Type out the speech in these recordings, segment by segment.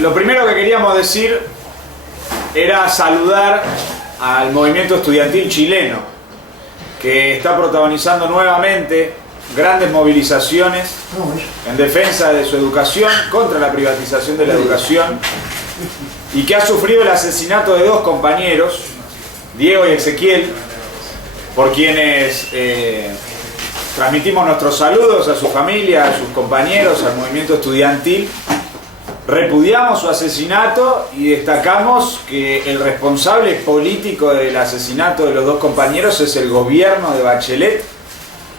Lo primero que queríamos decir era saludar al movimiento estudiantil chileno, que está protagonizando nuevamente grandes movilizaciones en defensa de su educación, contra la privatización de la educación, y que ha sufrido el asesinato de dos compañeros, Diego y Ezequiel, por quienes transmitimos nuestros saludos a su familia, a sus compañeros, al movimiento estudiantil. Repudiamos su asesinato y destacamos que el responsable político del asesinato de los dos compañeros es el gobierno de Bachelet,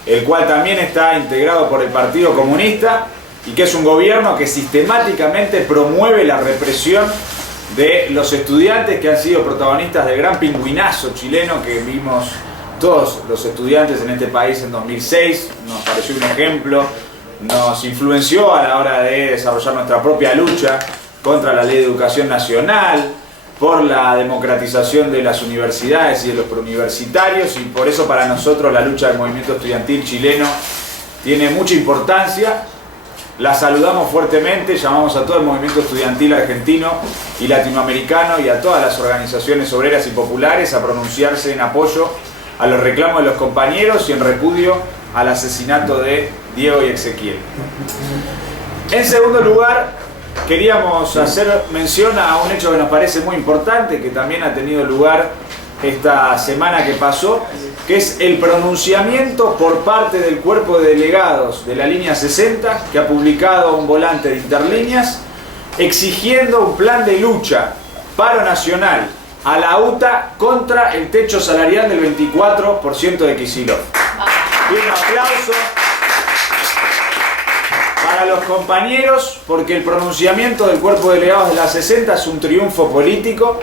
el cual también está integrado por el Partido Comunista y que es un gobierno que sistemáticamente promueve la represión de los estudiantes que han sido protagonistas del gran pingüinazo chileno que vimos todos los estudiantes en este país en 2006. Nos pareció un ejemplo, nos influenció a la hora de desarrollar nuestra propia lucha contra la Ley de Educación Nacional, por la democratización de las universidades y de los preuniversitarios, y por eso para nosotros la lucha del movimiento estudiantil chileno tiene mucha importancia. La saludamos fuertemente, llamamos a todo el movimiento estudiantil argentino y latinoamericano y a todas las organizaciones obreras y populares a pronunciarse en apoyo a los reclamos de los compañeros y en repudio al asesinato de Diego y Ezequiel. En segundo lugar, queríamos hacer mención a un hecho que nos parece muy importante, que también ha tenido lugar esta semana que pasó, que es el pronunciamiento por parte del cuerpo de delegados de la línea 60, que ha publicado un volante de Interlíneas exigiendo un plan de lucha, paro nacional, a la UTA contra el techo salarial del 24% de Kicillof. Y un aplauso para los compañeros, porque el pronunciamiento del cuerpo de delegados de la 60 es un triunfo político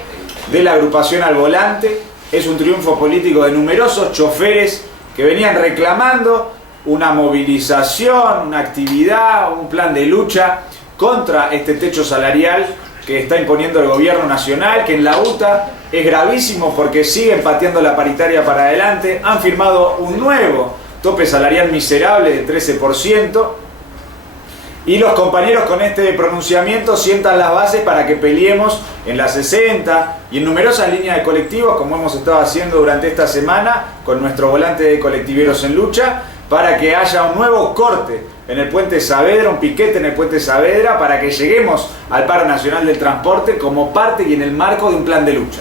de la agrupación Al Volante, es un triunfo político de numerosos choferes que venían reclamando una movilización, una actividad, un plan de lucha contra este techo salarial que está imponiendo el gobierno nacional, que en la UTA es gravísimo porque siguen pateando la paritaria para adelante, han firmado un nuevo tope salarial miserable de 13%, y los compañeros con este pronunciamiento sientan las bases para que peleemos en la 60 y en numerosas líneas de colectivos, como hemos estado haciendo durante esta semana con nuestro volante de colectiveros en lucha, para que haya un nuevo corte en el Puente Saavedra, un piquete en el Puente Saavedra, para que lleguemos al paro nacional del transporte como parte y en el marco de un plan de lucha.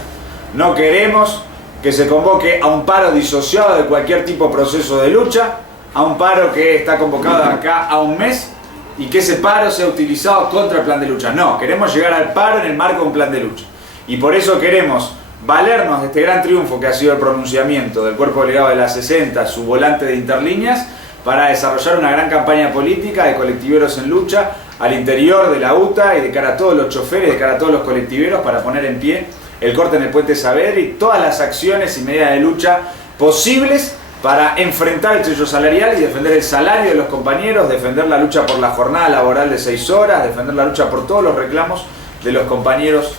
No queremos que se convoque a un paro disociado de cualquier tipo de proceso de lucha, a un paro que está convocado de acá a un mes, y que ese paro sea utilizado contra el plan de lucha. No, queremos llegar al paro en el marco de un plan de lucha. Y por eso queremos valernos de este gran triunfo que ha sido el pronunciamiento del cuerpo delegado de la 60, su volante de Interlíneas, para desarrollar una gran campaña política de colectiveros en lucha al interior de la UTA y de cara a todos los choferes, de cara a todos los colectiveros, para poner en pie el corte en el Puente Saavedra y todas las acciones y medidas de lucha posibles para enfrentar el techo salarial y defender el salario de los compañeros, defender la lucha por la jornada laboral de 6 horas, defender la lucha por todos los reclamos de los compañeros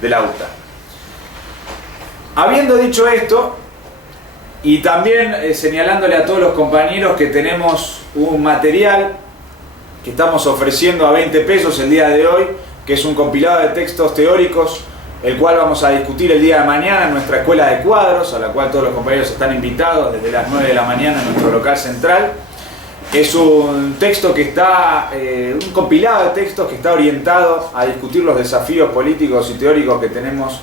de la UTA. Habiendo dicho esto, y también señalándole a todos los compañeros que tenemos un material que estamos ofreciendo a 20 pesos el día de hoy, que es un compilado de textos teóricos, el cual vamos a discutir el día de mañana en nuestra escuela de cuadros, a la cual todos los compañeros están invitados desde las 9 de la mañana en nuestro local central. Es un texto que está, un compilado de textos que está orientado a discutir los desafíos políticos y teóricos que tenemos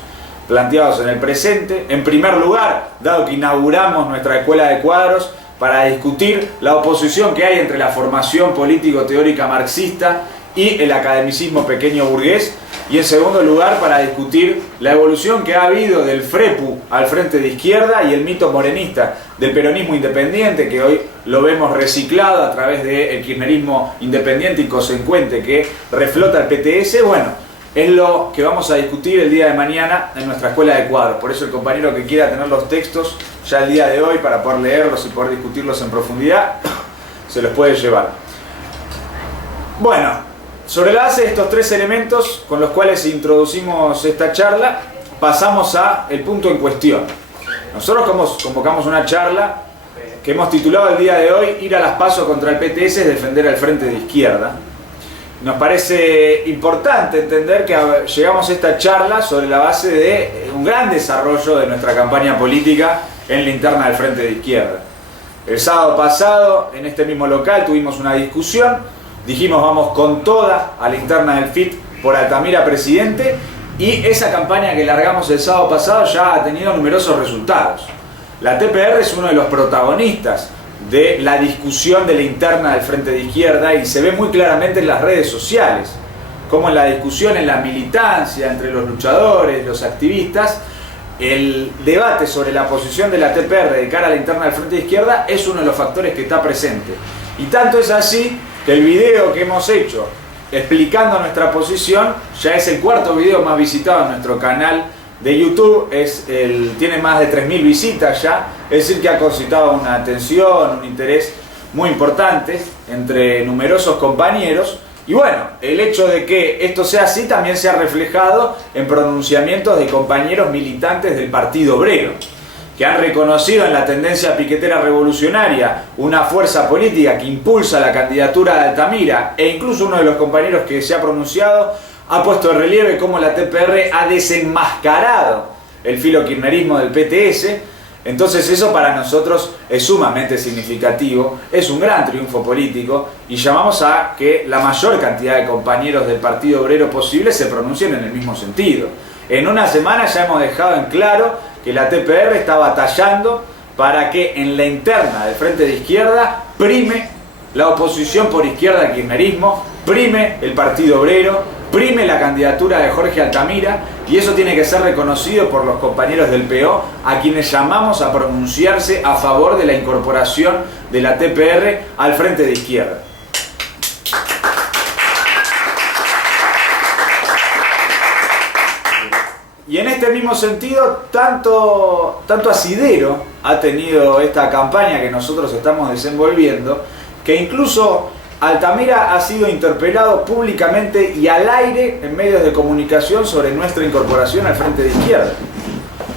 planteados en el presente. En primer lugar, dado que inauguramos nuestra escuela de cuadros, para discutir la oposición que hay entre la formación político-teórica marxista y el academicismo pequeño burgués, y en segundo lugar para discutir la evolución que ha habido del FREPU al Frente de Izquierda y el mito morenista del peronismo independiente, que hoy lo vemos reciclado a través del kirchnerismo independiente y consecuente que reflota el PTS. Bueno, es lo que vamos a discutir el día de mañana en nuestra escuela de cuadros. Por eso el compañero que quiera tener los textos ya el día de hoy para poder leerlos y poder discutirlos en profundidad, se los puede llevar. Bueno, sobre la base de estos tres elementos con los cuales introducimos esta charla, pasamos al punto en cuestión. Nosotros convocamos una charla que hemos titulado el día de hoy: Ir a las PASO contra el PTS es defender al Frente de Izquierda. nos parece importante entender que llegamos a esta charla sobre la base de un gran desarrollo de nuestra campaña política en la interna del Frente de Izquierda. El sábado pasado, en este mismo local, tuvimos una discusión, dijimos vamos con toda a la interna del FIT por Altamira presidente, y esa campaña que largamos el sábado pasado ya ha tenido numerosos resultados. La TPR es uno de los protagonistas de la discusión de la interna del Frente de Izquierda y se ve muy claramente en las redes sociales, como en la discusión, en la militancia entre los luchadores, los activistas, el debate sobre la posición de la TPR de cara a la interna del Frente de Izquierda es uno de los factores que está presente. Y tanto es así que el video que hemos hecho explicando nuestra posición ya es el cuarto video más visitado en nuestro canal de YouTube, tiene más de 3.000 visitas ya, es decir que ha concitado una atención, un interés muy importante entre numerosos compañeros. Y bueno, el hecho de que esto sea así también se ha reflejado en pronunciamientos de compañeros militantes del Partido Obrero, que han reconocido en la tendencia piquetera revolucionaria una fuerza política que impulsa la candidatura de Altamira, e incluso uno de los compañeros que se ha pronunciado ha puesto de relieve cómo la TPR ha desenmascarado el filo kirchnerismo del PTS. Entonces eso para nosotros es sumamente significativo, es un gran triunfo político y llamamos a que la mayor cantidad de compañeros del Partido Obrero posible se pronuncien en el mismo sentido. En una semana ya hemos dejado en claro que la TPR está batallando para que en la interna del Frente de Izquierda prime la oposición por izquierda al kirchnerismo, prime el Partido Obrero, prime la candidatura de Jorge Altamira, y eso tiene que ser reconocido por los compañeros del PO, a quienes llamamos a pronunciarse a favor de la incorporación de la TPR al Frente de Izquierda. Y en este mismo sentido, tanto asidero ha tenido esta campaña que nosotros estamos desenvolviendo, que incluso Altamira ha sido interpelado públicamente y al aire en medios de comunicación sobre nuestra incorporación al Frente de Izquierda.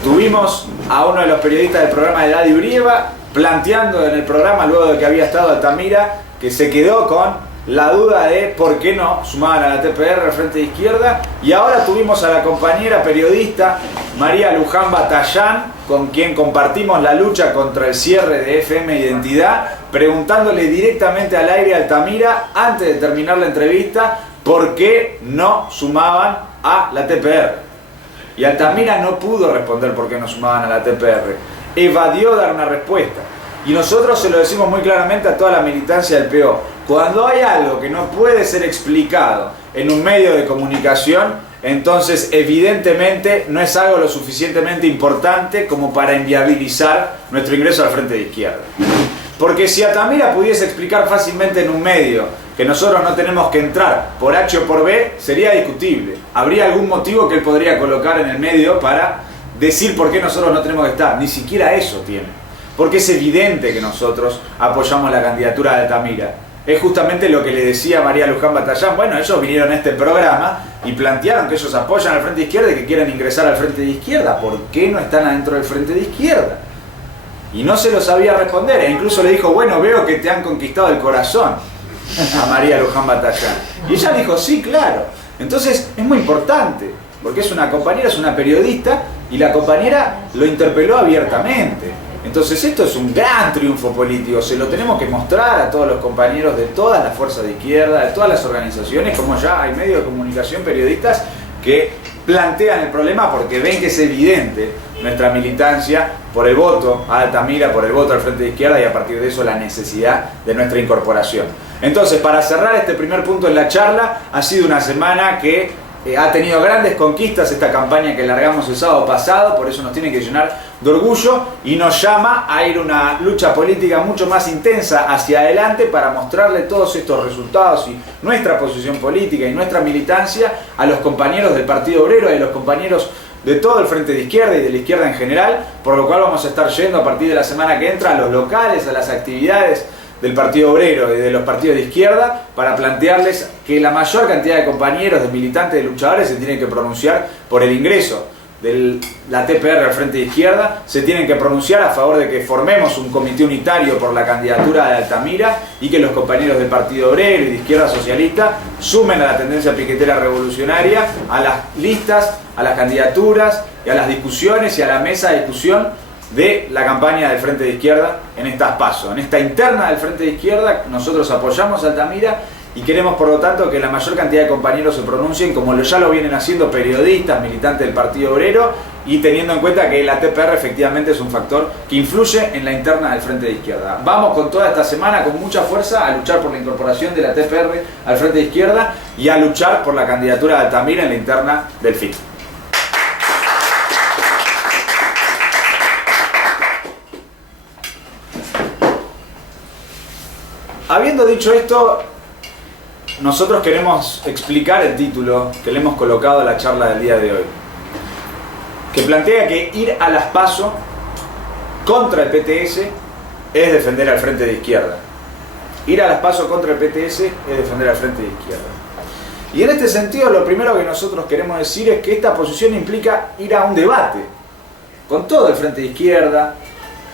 Tuvimos a uno de los periodistas del programa de Daddy Brieva planteando en el programa, luego de que había estado Altamira, que se quedó con la duda de por qué no sumaban a la TPR al Frente de Izquierda, y ahora tuvimos a la compañera periodista María Luján Batallán, con quien compartimos la lucha contra el cierre de FM Identidad, preguntándole directamente al aire a Altamira, antes de terminar la entrevista, por qué no sumaban a la TPR. Y Altamira no pudo responder por qué no sumaban a la TPR, evadió dar una respuesta. Y nosotros se lo decimos muy claramente a toda la militancia del PO. Cuando hay algo que no puede ser explicado en un medio de comunicación, entonces evidentemente no es algo lo suficientemente importante como para inviabilizar nuestro ingreso al Frente de Izquierda. Porque si Altamira pudiese explicar fácilmente en un medio que nosotros no tenemos que entrar por H o por B, sería discutible. Habría algún motivo que él podría colocar en el medio para decir por qué nosotros no tenemos que estar. Ni siquiera eso tiene. Porque es evidente que nosotros apoyamos la candidatura de Altamira. Es justamente lo que le decía María Luján Batallán. Bueno, ellos vinieron a este programa y plantearon que ellos apoyan al Frente de Izquierda y que quieren ingresar al Frente de Izquierda. ¿Por qué no están adentro del Frente de Izquierda? Y no se lo sabía responder. E incluso le dijo, bueno, veo que te han conquistado el corazón a María Luján Batallán. Y ella dijo, sí, claro. Entonces es muy importante, porque es una compañera, es una periodista, y la compañera lo interpeló abiertamente. Entonces esto es un gran triunfo político, se lo tenemos que mostrar a todos los compañeros de todas las fuerzas de izquierda, de todas las organizaciones, como ya hay medios de comunicación, periodistas que plantean el problema porque ven que es evidente nuestra militancia por el voto a Altamira, por el voto al Frente de Izquierda, y a partir de eso la necesidad de nuestra incorporación. Entonces, para cerrar este primer punto en la charla, ha sido una semana que ha tenido grandes conquistas esta campaña que largamos el sábado pasado, por eso nos tiene que llenar de orgullo y nos llama a ir a una lucha política mucho más intensa hacia adelante para mostrarle todos estos resultados y nuestra posición política y nuestra militancia a los compañeros del Partido Obrero y a los compañeros de todo el Frente de Izquierda y de la izquierda en general, por lo cual vamos a estar yendo a partir de la semana que entra a los locales, a las actividades del Partido Obrero y de los partidos de izquierda para plantearles que la mayor cantidad de compañeros, de militantes, de luchadores se tienen que pronunciar por el ingreso de la TPR al Frente de Izquierda se tienen que pronunciar a favor de que formemos un comité unitario por la candidatura de Altamira y que los compañeros del Partido Obrero y de Izquierda Socialista sumen a la tendencia piquetera revolucionaria a las listas, a las candidaturas y a las discusiones y a la mesa de discusión de la campaña del Frente de Izquierda en estas PASO. En esta interna del Frente de Izquierda nosotros apoyamos a Altamira y queremos por lo tanto que la mayor cantidad de compañeros se pronuncien, como ya lo vienen haciendo periodistas, militantes del Partido Obrero, y teniendo en cuenta que la TPR efectivamente es un factor que influye en la interna del Frente de Izquierda. Vamos con toda esta semana con mucha fuerza a luchar por la incorporación de la TPR al Frente de Izquierda y a luchar por la candidatura de Altamira en la interna del FIT. Habiendo dicho esto, nosotros queremos explicar el título que le hemos colocado a la charla del día de hoy, que plantea que ir a las PASO contra el PTS es defender al Frente de Izquierda. Ir a las PASO contra el PTS es defender al Frente de Izquierda. Y en este sentido, lo primero que nosotros queremos decir es que esta posición implica ir a un debate con todo el Frente de Izquierda,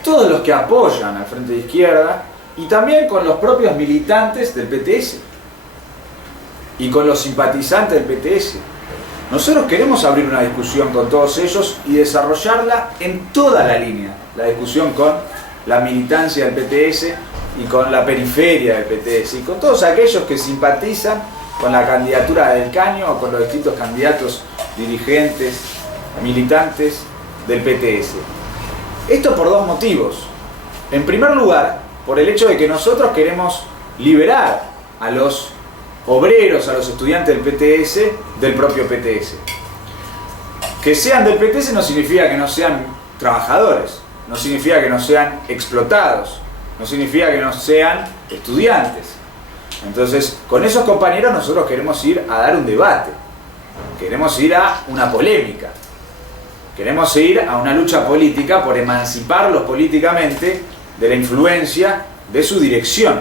todos los que apoyan al Frente de Izquierda y también con los propios militantes del PTS y con los simpatizantes del PTS. Nosotros queremos abrir una discusión con todos ellos y desarrollarla en toda la línea. La discusión con la militancia del PTS y con la periferia del PTS y con todos aquellos que simpatizan con la candidatura del Caño o con los distintos candidatos, dirigentes, militantes del PTS. Esto por dos motivos. En primer lugar, por el hecho de que nosotros queremos liberar a los obreros, a los estudiantes del PTS, del propio PTS. Que sean del PTS no significa que no sean trabajadores, no significa que no sean explotados, no significa que no sean estudiantes. Entonces, con esos compañeros nosotros queremos ir a dar un debate, queremos ir a una polémica, queremos ir a una lucha política por emanciparlos políticamente de la influencia de su dirección.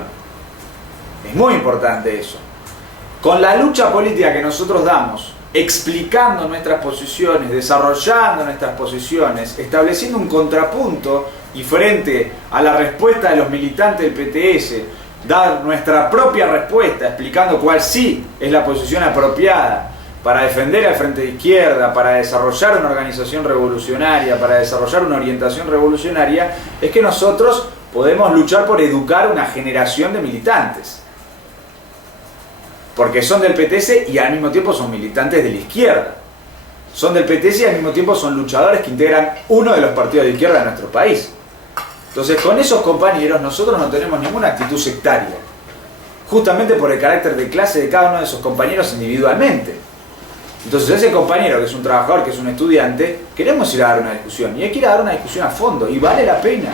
Es muy importante eso. Con la lucha política que nosotros damos, explicando nuestras posiciones, desarrollando nuestras posiciones, estableciendo un contrapunto y frente a la respuesta de los militantes del PTS, dar nuestra propia respuesta, explicando cuál sí es la posición apropiada para defender al Frente de Izquierda, para desarrollar una organización revolucionaria, para desarrollar una orientación revolucionaria, es que nosotros podemos luchar por educar una generación de militantes. Porque son del PTS y al mismo tiempo son militantes de la izquierda. Son del PTS y al mismo tiempo son luchadores que integran uno de los partidos de izquierda de nuestro país. Entonces, con esos compañeros nosotros no tenemos ninguna actitud sectaria. Justamente por el carácter de clase de cada uno de esos compañeros individualmente. Entonces, ese compañero que es un trabajador, que es un estudiante, queremos ir a dar una discusión. Y hay que ir a dar una discusión a fondo. Y vale la pena.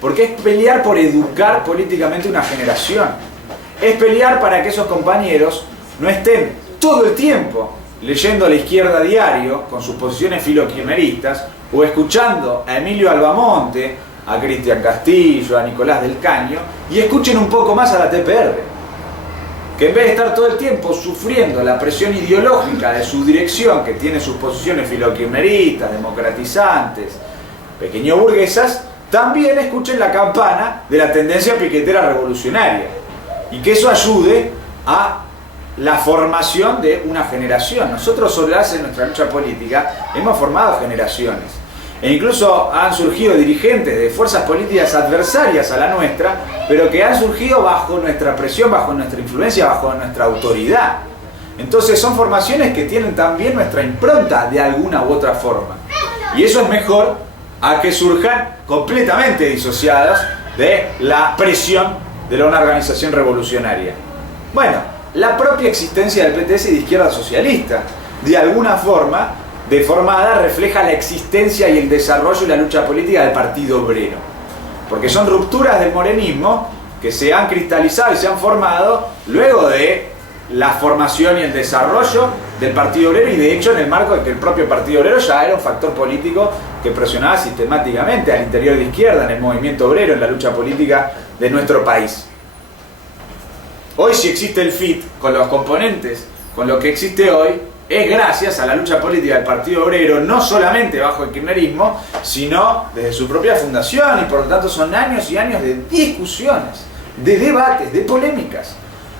Porque es pelear por educar políticamente una generación. Es pelear para que esos compañeros no estén todo el tiempo leyendo a la izquierda diario con sus posiciones filokirchneristas o escuchando a Emilio Albamonte, a Cristian Castillo, a Nicolás del Caño y escuchen un poco más a la TPR. Que en vez de estar todo el tiempo sufriendo la presión ideológica de su dirección, que tiene sus posiciones filokirchneristas, democratizantes, pequeño burguesas, también escuchen la campana de la tendencia piquetera revolucionaria. Y que eso ayude a la formación de una generación. Nosotros sobre la base de nuestra lucha política hemos formado generaciones. E incluso han surgido dirigentes de fuerzas políticas adversarias a la nuestra, pero que han surgido bajo nuestra presión, bajo nuestra influencia, bajo nuestra autoridad. Entonces son formaciones que tienen también nuestra impronta de alguna u otra forma. Y eso es mejor a que surjan completamente disociadas de la presión de una organización revolucionaria. Bueno, la propia existencia del PTS y de izquierda socialista, de alguna forma, deformada, refleja la existencia y el desarrollo y la lucha política del Partido Obrero. Porque son rupturas del morenismo que se han cristalizado y se han formado luego de la formación y el desarrollo del Partido Obrero y de hecho en el marco de que el propio Partido Obrero ya era un factor político que presionaba sistemáticamente al interior de la izquierda, en el movimiento obrero, en la lucha política de nuestro país. Hoy si existe el FIT con los componentes, con lo que existe hoy, es gracias a la lucha política del Partido Obrero, no solamente bajo el kirchnerismo, sino desde su propia fundación, y por lo tanto son años y años de discusiones, de debates, de polémicas,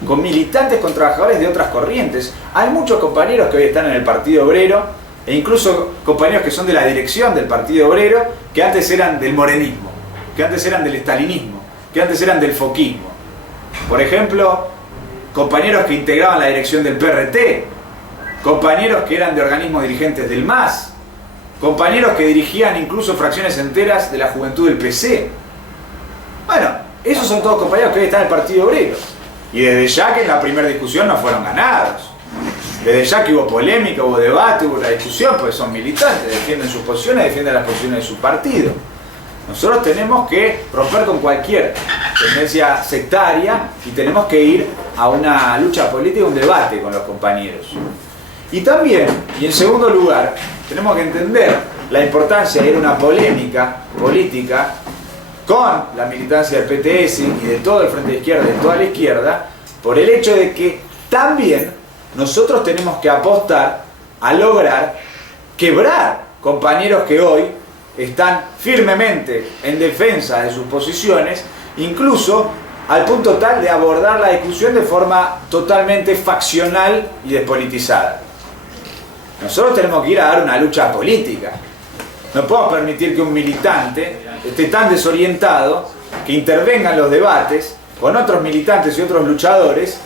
con militantes, con trabajadores de otras corrientes. Hay muchos compañeros que hoy están en el Partido Obrero, e incluso compañeros que son de la dirección del Partido Obrero, que antes eran del morenismo, que antes eran del estalinismo, que antes eran del foquismo. Por ejemplo, compañeros que integraban la dirección del PRT, compañeros que eran de organismos dirigentes del MAS, compañeros que dirigían incluso fracciones enteras de la juventud del PC. Bueno, esos son todos compañeros que hoy están en el Partido Obrero. Y desde ya que en la primera discusión no fueron ganados. Desde ya que hubo polémica, hubo debate, hubo una discusión, porque son militantes, defienden sus posiciones, defienden las posiciones de su partido. Nosotros tenemos que romper con cualquier tendencia sectaria y tenemos que ir a una lucha política, un debate con los compañeros. Y también, y en segundo lugar, tenemos que entender la importancia de ir a una polémica política con la militancia del PTS y de todo el Frente de Izquierda, de toda la izquierda, por el hecho de que también nosotros tenemos que apostar a lograr quebrar compañeros que hoy están firmemente en defensa de sus posiciones, incluso al punto tal de abordar la discusión de forma totalmente faccional y despolitizada. Nosotros tenemos que ir a dar una lucha política. No podemos permitir que un militante esté tan desorientado que intervenga en los debates con otros militantes y otros luchadores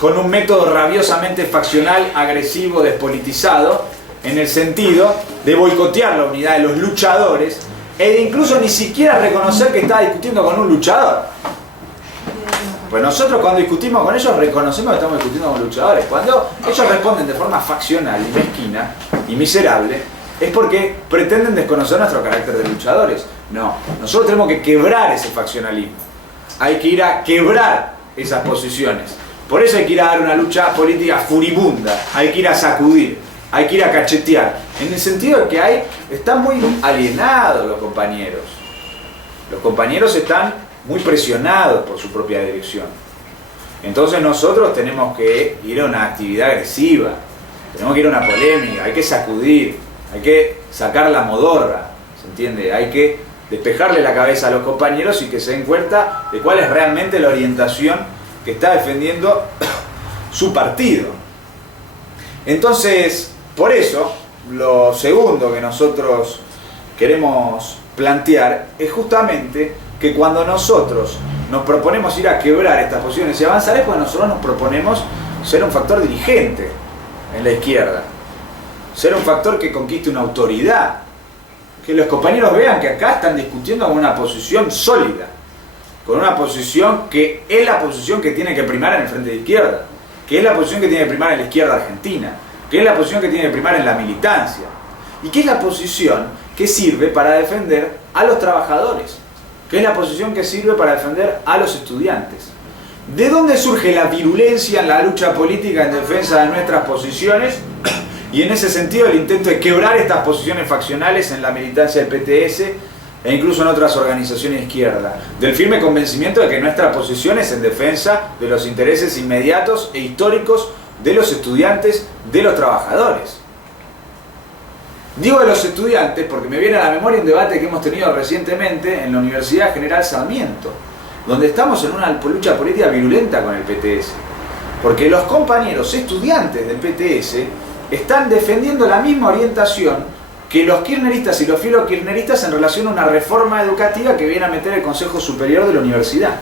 con un método rabiosamente faccional, agresivo, despolitizado, en el sentido de boicotear la unidad de los luchadores e de incluso ni siquiera reconocer que está discutiendo con un luchador. Pues nosotros cuando discutimos con ellos reconocemos que estamos discutiendo con luchadores. Cuando ellos responden de forma faccional y mezquina y miserable, es porque pretenden desconocer nuestro carácter de luchadores. No, nosotros tenemos que quebrar ese faccionalismo. Hay que ir a quebrar esas posiciones. Por eso hay que ir a dar una lucha política furibunda, hay que ir a sacudir, hay que ir a cachetear. En el sentido de que están muy alienados los compañeros. Los compañeros están muy presionados por su propia dirección. Entonces nosotros tenemos que ir a una actividad agresiva, tenemos que ir a una polémica, hay que sacudir, hay que sacar la modorra, ¿se entiende? Hay que despejarle la cabeza a los compañeros y que se den cuenta de cuál es realmente la orientación que está defendiendo su partido. Entonces, por eso, lo segundo que nosotros queremos plantear es justamente que cuando nosotros nos proponemos ir a quebrar estas posiciones y avanzar, es cuando nosotros nos proponemos ser un factor dirigente en la izquierda, ser un factor que conquiste una autoridad, que los compañeros vean que acá están discutiendo con una posición sólida, con una posición que es la posición que tiene que primar en el Frente de Izquierda, que es la posición que tiene que primar en la izquierda argentina, que es la posición que tiene que primar en la militancia, y que es la posición que sirve para defender a los trabajadores, que es la posición que sirve para defender a los estudiantes. ¿De dónde surge la virulencia en la lucha política en defensa de nuestras posiciones? Y en ese sentido el intento de quebrar estas posiciones faccionales en la militancia del PTS e incluso en otras organizaciones de izquierda, del firme convencimiento de que nuestra posición es en defensa de los intereses inmediatos e históricos de los estudiantes, de los trabajadores. Digo de los estudiantes porque me viene a la memoria un debate que hemos tenido recientemente en la Universidad General Sarmiento, donde estamos en una lucha política virulenta con el PTS, porque los compañeros estudiantes del PTS están defendiendo la misma orientación que los kirchneristas y los filokirchneristas en relación a una reforma educativa que viene a meter el Consejo Superior de la Universidad.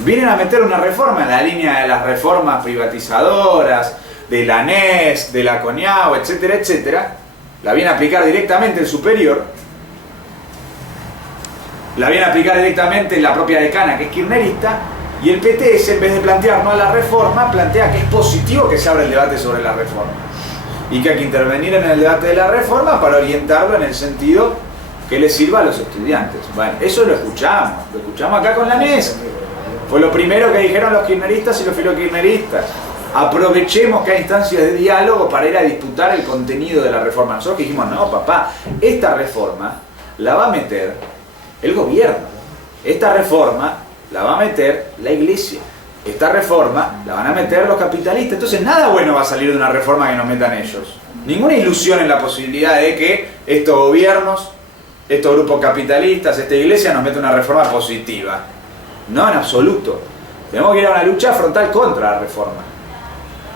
Vienen a meter una reforma en la línea de las reformas privatizadoras, de la ANES, de la CONIAO, etcétera, etcétera. La viene a aplicar directamente el superior, la viene a aplicar directamente la propia decana, que es kirchnerista, y el PTS, en vez de plantear no a la reforma, plantea que es positivo que se abra el debate sobre la reforma y que hay que intervenir en el debate de la reforma para orientarlo en el sentido que le sirva a los estudiantes. Bueno, eso lo escuchamos acá con la ANES. Fue lo primero que dijeron los kirchneristas y los filokirchneristas. Aprovechemos que hay instancias de diálogo para ir a disputar el contenido de la reforma. Nosotros dijimos, no papá, esta reforma la va a meter el gobierno, esta reforma la va a meter la iglesia, esta reforma la van a meter los capitalistas. Entonces nada bueno va a salir de una reforma que nos metan ellos. Ninguna ilusión en la posibilidad de que estos gobiernos, estos grupos capitalistas, esta iglesia nos meta una reforma positiva. No, en absoluto. Tenemos que ir a una lucha frontal contra la reforma.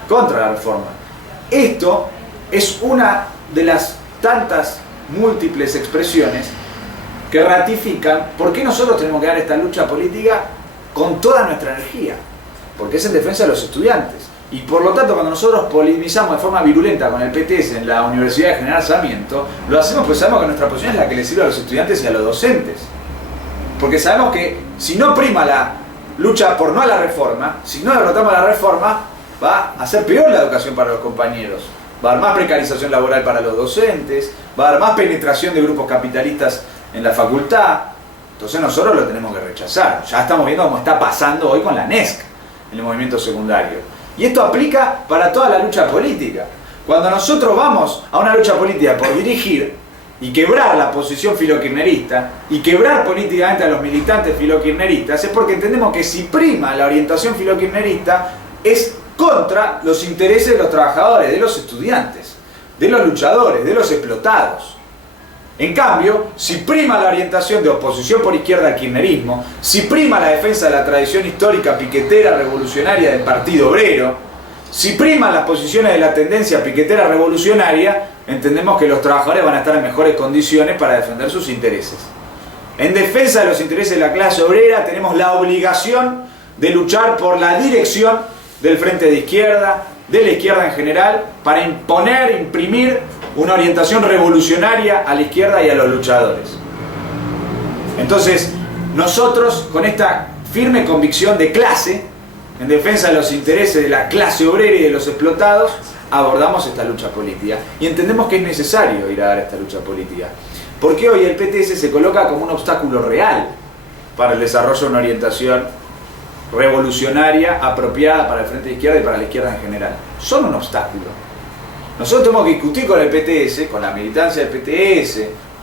Contra la reforma. Esto es una de las tantas múltiples expresiones que ratifican por qué nosotros tenemos que dar esta lucha política con toda nuestra energía. Porque es en defensa de los estudiantes. Y por lo tanto, cuando nosotros polemizamos de forma virulenta con el PTS en la Universidad de General Sarmiento, lo hacemos porque sabemos que nuestra posición es la que le sirve a los estudiantes y a los docentes. Porque sabemos que si no prima la lucha por no a la reforma, si no derrotamos la reforma, va a ser peor la educación para los compañeros. Va a haber más precarización laboral para los docentes, va a haber más penetración de grupos capitalistas en la facultad. Entonces nosotros lo tenemos que rechazar. Ya estamos viendo cómo está pasando hoy con la NESC, en el movimiento secundario. Y esto aplica para toda la lucha política. Cuando nosotros vamos a una lucha política por dirigir y quebrar la posición filokirchnerista y quebrar políticamente a los militantes filokirchneristas, es porque entendemos que si prima la orientación filokirchnerista es contra los intereses de los trabajadores, de los estudiantes, de los luchadores, de los explotados. En cambio, si prima la orientación de oposición por izquierda al kirchnerismo, si prima la defensa de la tradición histórica piquetera revolucionaria del Partido Obrero, si prima las posiciones de la tendencia piquetera revolucionaria, entendemos que los trabajadores van a estar en mejores condiciones para defender sus intereses. En defensa de los intereses de la clase obrera tenemos la obligación de luchar por la dirección del frente de izquierda, de la izquierda en general, para imponer, imprimir una orientación revolucionaria a la izquierda y a los luchadores. Entonces, nosotros con esta firme convicción de clase, en defensa de los intereses de la clase obrera y de los explotados, abordamos esta lucha política. Y entendemos que es necesario ir a dar esta lucha política. Porque hoy el PTS se coloca como un obstáculo real para el desarrollo de una orientación revolucionaria, apropiada para el frente de izquierda y para la izquierda en general. Son un obstáculo. Nosotros tenemos que discutir con el PTS, con la militancia del PTS,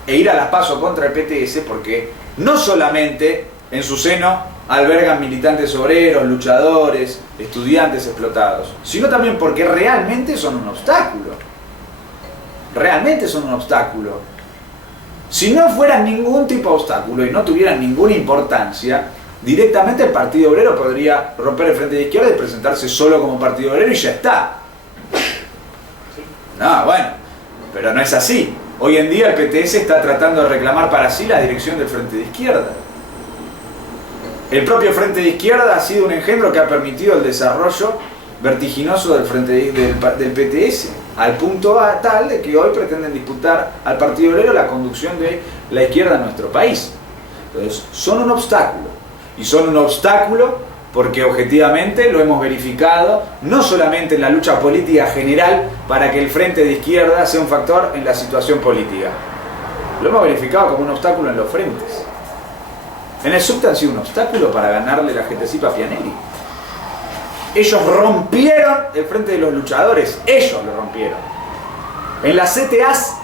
e ir a las PASO contra el PTS, porque no solamente en su seno albergan militantes obreros, luchadores, estudiantes explotados, sino también porque realmente son un obstáculo. Realmente son un obstáculo. Si no fueran ningún tipo de obstáculo y no tuvieran ninguna importancia, directamente el Partido Obrero podría romper el frente de izquierda y presentarse solo como Partido Obrero y ya está. No, bueno, pero no es así. Hoy en día el PTS está tratando de reclamar para sí la dirección del frente de izquierda. El propio frente de izquierda ha sido un engendro que ha permitido el desarrollo vertiginoso del frente del PTS, al punto tal de que hoy pretenden disputar al Partido Obrero la conducción de la izquierda en nuestro país. Entonces, son un obstáculo. Y son un obstáculo porque objetivamente lo hemos verificado, no solamente en la lucha política general para que el frente de izquierda sea un factor en la situación política. Lo hemos verificado como un obstáculo en los frentes. En el subte han sido un obstáculo para ganarle la GTCIP a Pianelli. Ellos rompieron el frente de los luchadores, ellos lo rompieron. En las CTAs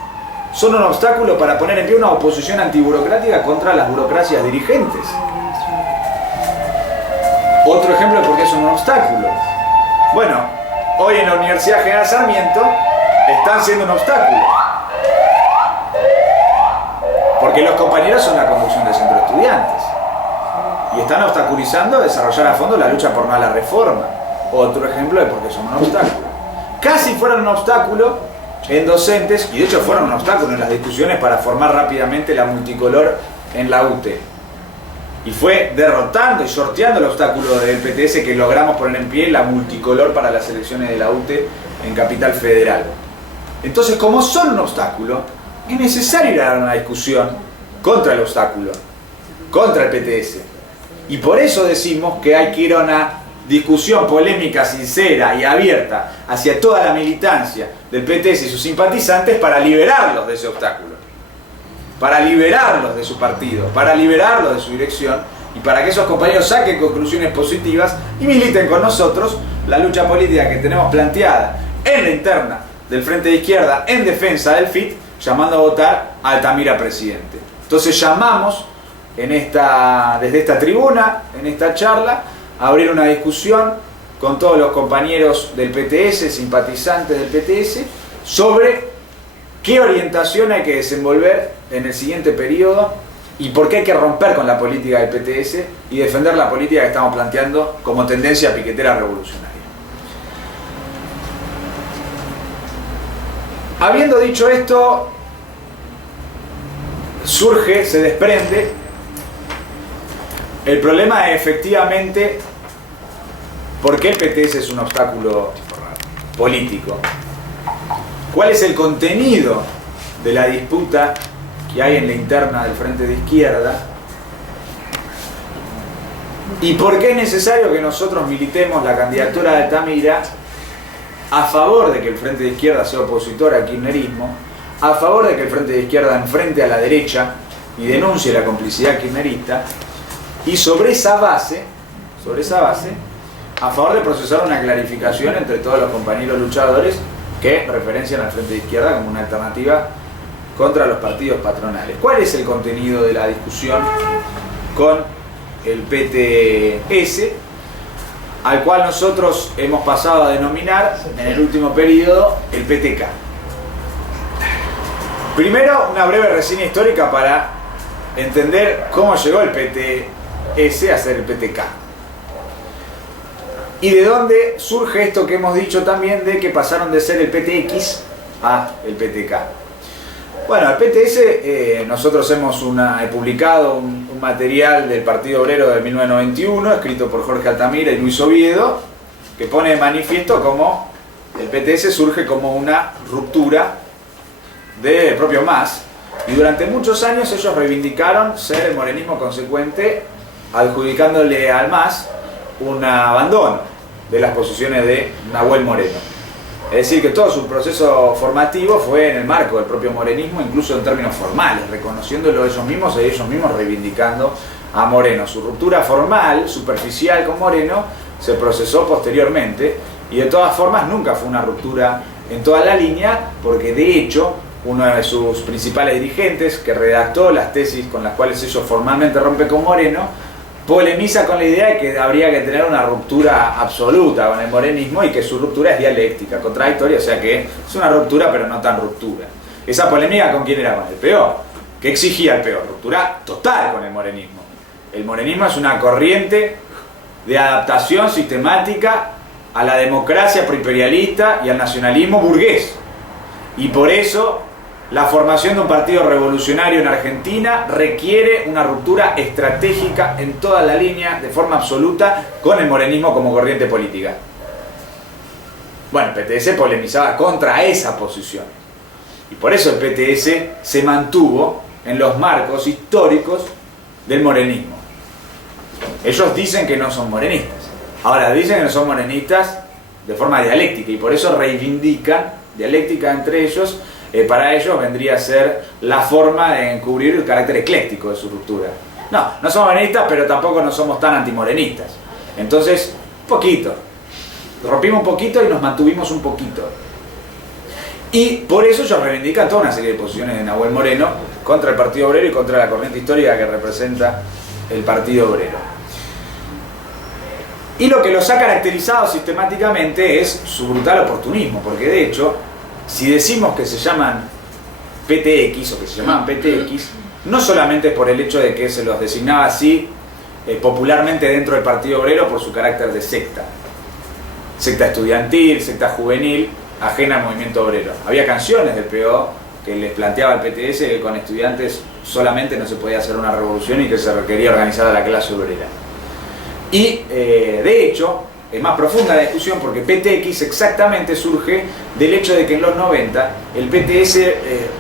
son un obstáculo para poner en pie una oposición antiburocrática contra las burocracias dirigentes. Otro ejemplo de por qué son un obstáculo. Bueno, hoy en la Universidad General Sarmiento están siendo un obstáculo. Porque los compañeros son la conducción del centro de estudiantes. Y están obstaculizando desarrollar a fondo la lucha por no a la reforma. Otro ejemplo de por qué son un obstáculo. Casi fueron un obstáculo en docentes, y de hecho fueron un obstáculo en las discusiones para formar rápidamente la multicolor en la UTE. Y fue derrotando y sorteando el obstáculo del PTS que logramos poner en pie la multicolor para las elecciones de la UTE en Capital Federal. Entonces, como son un obstáculo, es necesario ir a dar una discusión contra el obstáculo, contra el PTS. Y por eso decimos que hay que ir a una discusión polémica, sincera y abierta hacia toda la militancia del PTS y sus simpatizantes para liberarlos de ese obstáculo. Para liberarlos de su partido, para liberarlos de su dirección y para que esos compañeros saquen conclusiones positivas y militen con nosotros la lucha política que tenemos planteada en la interna del Frente de Izquierda en defensa del FIT, llamando a votar a Altamira presidente. Entonces llamamos desde esta tribuna, en esta charla, abrir una discusión con todos los compañeros del PTS, simpatizantes del PTS, sobre qué orientación hay que desenvolver en el siguiente periodo y por qué hay que romper con la política del PTS y defender la política que estamos planteando como tendencia piquetera revolucionaria. Habiendo dicho esto, surge, se desprende el problema de efectivamente por qué el PTS es un obstáculo político. ¿Cuál es el contenido de la disputa que hay en la interna del Frente de Izquierda? ¿Y por qué es necesario que nosotros militemos la candidatura de Altamira a favor de que el Frente de Izquierda sea opositor al kirchnerismo, a favor de que el Frente de Izquierda enfrente a la derecha y denuncie la complicidad kirchnerista, y sobre esa base, a favor de procesar una clarificación entre todos los compañeros luchadores que referencian al Frente de Izquierda como una alternativa contra los partidos patronales? ¿Cuál es el contenido de la discusión con el PTS, al cual nosotros hemos pasado a denominar en el último periodo el PTK? Primero, una breve reseña histórica para entender cómo llegó el PTS a ser el PTK. Y de dónde surge esto que hemos dicho también de que pasaron de ser el PTX a el PTK. Bueno, el PTS, nosotros hemos publicado un material del Partido Obrero de 1991, escrito por Jorge Altamira y Luis Oviedo, que pone de manifiesto cómo el PTS surge como una ruptura del propio MAS, y durante muchos años ellos reivindicaron ser el morenismo consecuente, adjudicándole al MAS un abandono de las posiciones de Nahuel Moreno. Es decir, que todo su proceso formativo fue en el marco del propio morenismo, incluso en términos formales, reconociéndolo ellos mismos y ellos mismos reivindicando a Moreno. Su ruptura formal, superficial con Moreno, se procesó posteriormente, y de todas formas nunca fue una ruptura en toda la línea, porque de hecho uno de sus principales dirigentes, que redactó las tesis con las cuales ellos formalmente rompen con Moreno, polemiza con la idea de que habría que tener una ruptura absoluta con el morenismo y que su ruptura es dialéctica, contradictoria, o sea que es una ruptura pero no tan ruptura. Esa polémica, ¿con quién era? Con el PO. ¿Qué exigía el PO? Ruptura total con el morenismo. El morenismo es una corriente de adaptación sistemática a la democracia proimperialista y al nacionalismo burgués. Y por eso la formación de un partido revolucionario en Argentina requiere una ruptura estratégica en toda la línea, de forma absoluta, con el morenismo como corriente política. Bueno, el PTS polemizaba contra esa posición. Y por eso el PTS se mantuvo en los marcos históricos del morenismo. Ellos dicen que no son morenistas. Ahora, dicen que no son morenistas de forma dialéctica, y por eso reivindican dialéctica entre ellos. Para ellos vendría a ser la forma de encubrir el carácter ecléctico de su ruptura. No, no somos morenistas, pero tampoco no somos tan antimorenistas. Entonces, un poquito. Rompimos un poquito y nos mantuvimos un poquito. Y por eso ellos reivindican toda una serie de posiciones de Nahuel Moreno contra el Partido Obrero y contra la corriente histórica que representa el Partido Obrero. Y lo que los ha caracterizado sistemáticamente es su brutal oportunismo, porque de hecho, si decimos que se llaman PTX o que se llamaban PTX, no solamente por el hecho de que se los designaba así popularmente dentro del Partido Obrero por su carácter de secta estudiantil, secta juvenil, ajena al movimiento obrero. Había canciones del PO que les planteaba al PTS que con estudiantes solamente no se podía hacer una revolución y que se requería organizar a la clase obrera. Y de hecho, es más profunda la discusión porque PTX exactamente surge del hecho de que en los 90 el PTS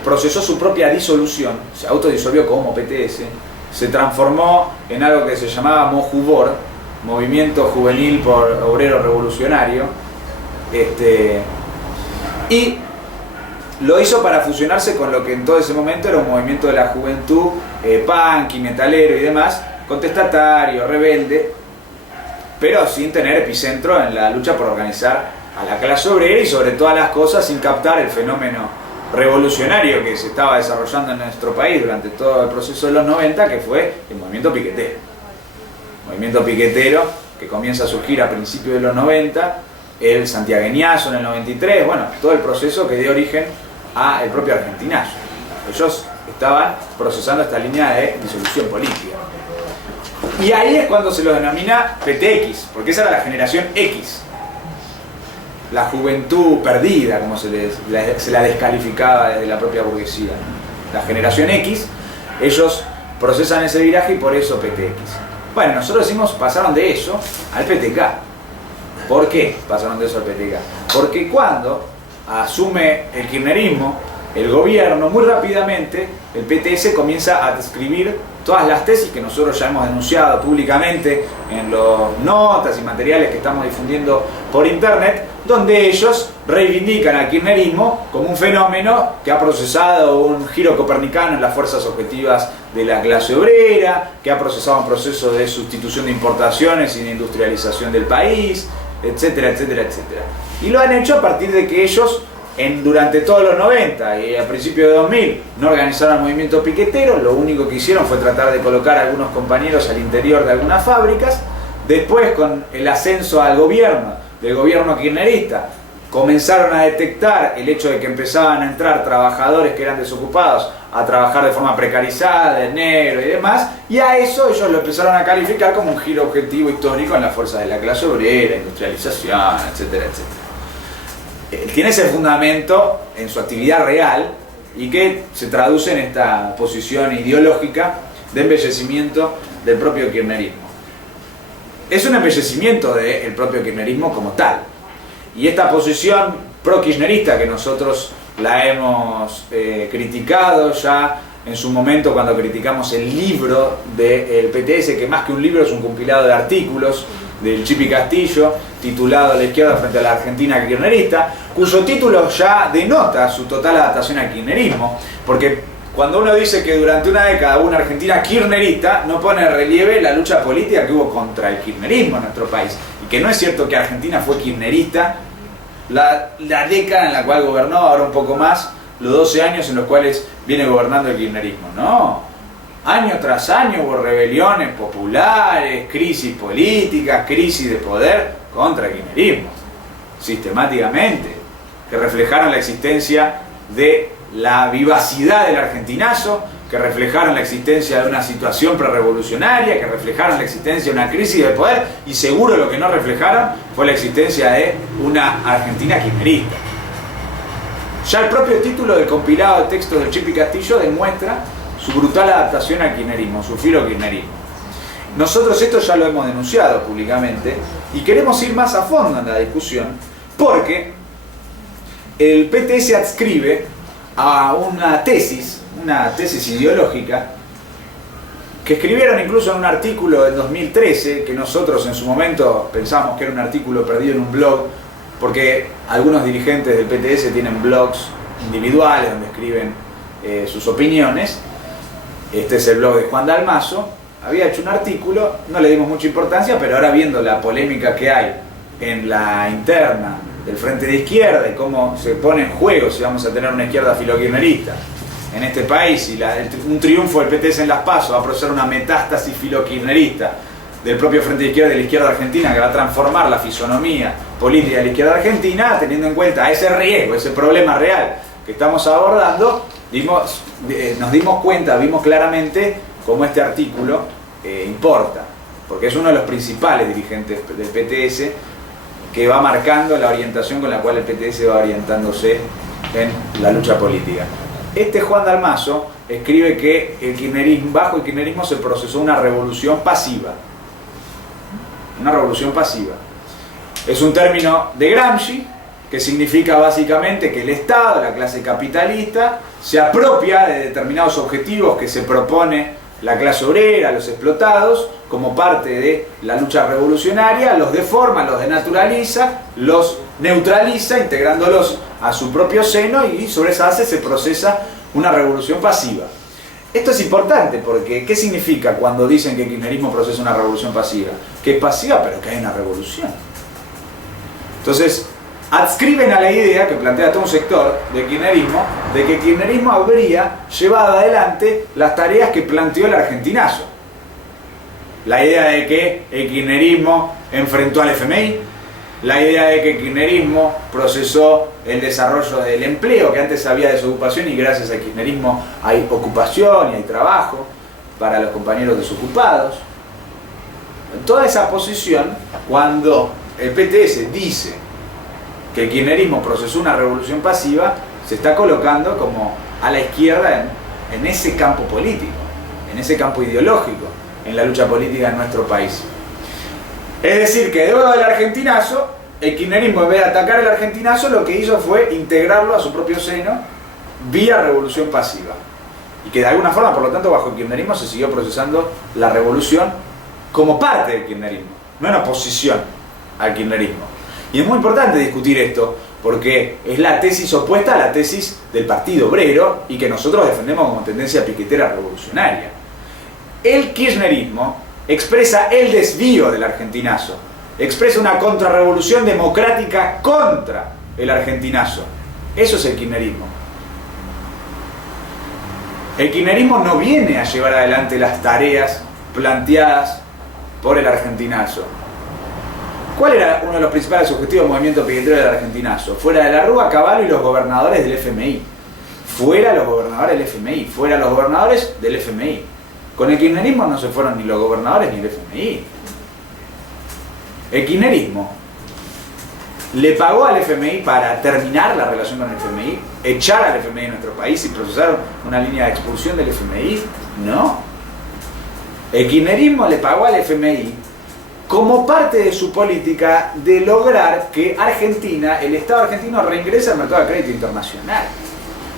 procesó su propia disolución, se autodisolvió como PTS, se transformó en algo que se llamaba Mojubor, Movimiento Juvenil por Obrero Revolucionario, y lo hizo para fusionarse con lo que en todo ese momento era un movimiento de la juventud punk y metalero y demás, contestatario, rebelde, pero sin tener epicentro en la lucha por organizar a la clase obrera y sobre todas las cosas sin captar el fenómeno revolucionario que se estaba desarrollando en nuestro país durante todo el proceso de los 90, que fue el movimiento piquetero. Movimiento piquetero que comienza a surgir a principios de los 90, el santiagueñazo en el 93, bueno, todo el proceso que dio origen al propio argentinazo. Ellos estaban procesando esta línea de disolución política. Y ahí es cuando se lo denomina PTX, porque esa era la generación X. La juventud perdida, como se la descalificaba desde la propia burguesía. La generación X, ellos procesan ese viraje y por eso PTX. Bueno, nosotros decimos pasaron de eso al PTK. ¿Por qué pasaron de eso al PTK? Porque cuando asume el kirchnerismo, el gobierno, muy rápidamente, el PTS comienza a describir todas las tesis que nosotros ya hemos denunciado públicamente en las notas y materiales que estamos difundiendo por internet, donde ellos reivindican al kirchnerismo como un fenómeno que ha procesado un giro copernicano en las fuerzas objetivas de la clase obrera, que ha procesado un proceso de sustitución de importaciones y de industrialización del país, etcétera, etcétera, etcétera. Y lo han hecho a partir de que ellos durante todos los 90 y a principios de 2000 no organizaron movimientos piqueteros, lo único que hicieron fue tratar de colocar a algunos compañeros al interior de algunas fábricas. Después, con el ascenso al gobierno, del gobierno kirchnerista, comenzaron a detectar el hecho de que empezaban a entrar trabajadores que eran desocupados a trabajar de forma precarizada, de negro y demás, y a eso ellos lo empezaron a calificar como un giro objetivo histórico en las fuerzas de la clase obrera, industrialización, etcétera, etcétera. Tiene ese fundamento en su actividad real y que se traduce en esta posición ideológica de embellecimiento del propio kirchnerismo. Es un embellecimiento del propio kirchnerismo como tal. Y esta posición pro-kirchnerista que nosotros la hemos criticado ya en su momento cuando criticamos el libro del PTS, que más que un libro es un compilado de artículos del Chipi Castillo, titulado La izquierda frente a la Argentina kirchnerista, cuyo título ya denota su total adaptación al kirchnerismo, porque cuando uno dice que durante una década hubo una Argentina kirchnerista, no pone en relieve la lucha política que hubo contra el kirchnerismo en nuestro país, y que no es cierto que Argentina fue kirchnerista la década en la cual gobernó, ahora un poco más, los 12 años en los cuales viene gobernando el kirchnerismo. No, año tras año hubo rebeliones populares, crisis políticas, crisis de poder contra el kirchnerismo, sistemáticamente, que reflejaron la existencia de la vivacidad del argentinazo, que reflejaron la existencia de una situación prerrevolucionaria, que reflejaron la existencia de una crisis de poder, y seguro lo que no reflejaron fue la existencia de una Argentina kirchnerista. Ya el propio título del compilado de textos del Chipi Castillo demuestra su brutal adaptación al kirchnerismo, su filo-kirchnerismo. Nosotros esto ya lo hemos denunciado públicamente y queremos ir más a fondo en la discusión porque el PTS adscribe a una tesis ideológica que escribieron incluso en un artículo del 2013 que nosotros en su momento pensamos que era un artículo perdido en un blog, porque algunos dirigentes del PTS tienen blogs individuales donde escriben sus opiniones. Este es el blog de Juan Dalmazo. Había hecho un artículo, no le dimos mucha importancia, pero ahora viendo la polémica que hay en la interna del Frente de Izquierda y cómo se pone en juego si vamos a tener una izquierda filokirchnerista en este país y un triunfo del PTS en las PASO va a proceder una metástasis filokirchnerista del propio Frente de Izquierda de la izquierda argentina que va a transformar la fisonomía política de la izquierda argentina, teniendo en cuenta ese riesgo, ese problema real que estamos abordando, nos dimos cuenta, vimos claramente cómo este artículo importa, porque es uno de los principales dirigentes del PTS que va marcando la orientación con la cual el PTS va orientándose en la lucha política. Este Juan Dalmazo escribe que bajo el kirchnerismo se procesó una revolución pasiva. Una revolución pasiva. Es un término de Gramsci que significa básicamente que el Estado, la clase capitalista, se apropia de determinados objetivos que se propone la clase obrera, los explotados, como parte de la lucha revolucionaria, los deforma, los denaturaliza, los neutraliza, integrándolos a su propio seno y sobre esa base se procesa una revolución pasiva. Esto es importante porque ¿qué significa cuando dicen que el kirchnerismo procesa una revolución pasiva? Que es pasiva pero que hay una revolución. Entonces, adscriben a la idea que plantea todo un sector del kirchnerismo de que el kirchnerismo habría llevado adelante las tareas que planteó el argentinazo. La idea de que el kirchnerismo enfrentó al FMI, la idea de que el kirchnerismo procesó el desarrollo del empleo, que antes había desocupación y gracias al kirchnerismo hay ocupación y hay trabajo para los compañeros desocupados. En toda esa posición, cuando el PTS dice que el kirchnerismo procesó una revolución pasiva, se está colocando como a la izquierda en ese campo político, en ese campo ideológico, en la lucha política en nuestro país. Es decir, que luego del argentinazo, el kirchnerismo, en vez de atacar el argentinazo, lo que hizo fue integrarlo a su propio seno vía revolución pasiva. Y que de alguna forma, por lo tanto, bajo el kirchnerismo se siguió procesando la revolución como parte del kirchnerismo, no en oposición al kirchnerismo. Y es muy importante discutir esto, porque es la tesis opuesta a la tesis del Partido Obrero y que nosotros defendemos como tendencia piquetera revolucionaria. El kirchnerismo expresa el desvío del argentinazo, expresa una contrarrevolución democrática contra el argentinazo. Eso es el kirchnerismo. El kirchnerismo no viene a llevar adelante las tareas planteadas por el argentinazo. ¿Cuál era uno de los principales objetivos del movimiento piquetero del argentinazo? Fuera de la Rúa, Cavallo y los gobernadores del FMI. Fuera los gobernadores del FMI. Fuera los gobernadores del FMI. Con el kirchnerismo no se fueron ni los gobernadores ni el FMI. El kirchnerismo le pagó al FMI para terminar la relación con el FMI, echar al FMI de nuestro país y procesar una línea de expulsión del FMI. No. El kirchnerismo le pagó al FMI como parte de su política de lograr que Argentina, el Estado argentino, reingrese al mercado de crédito internacional.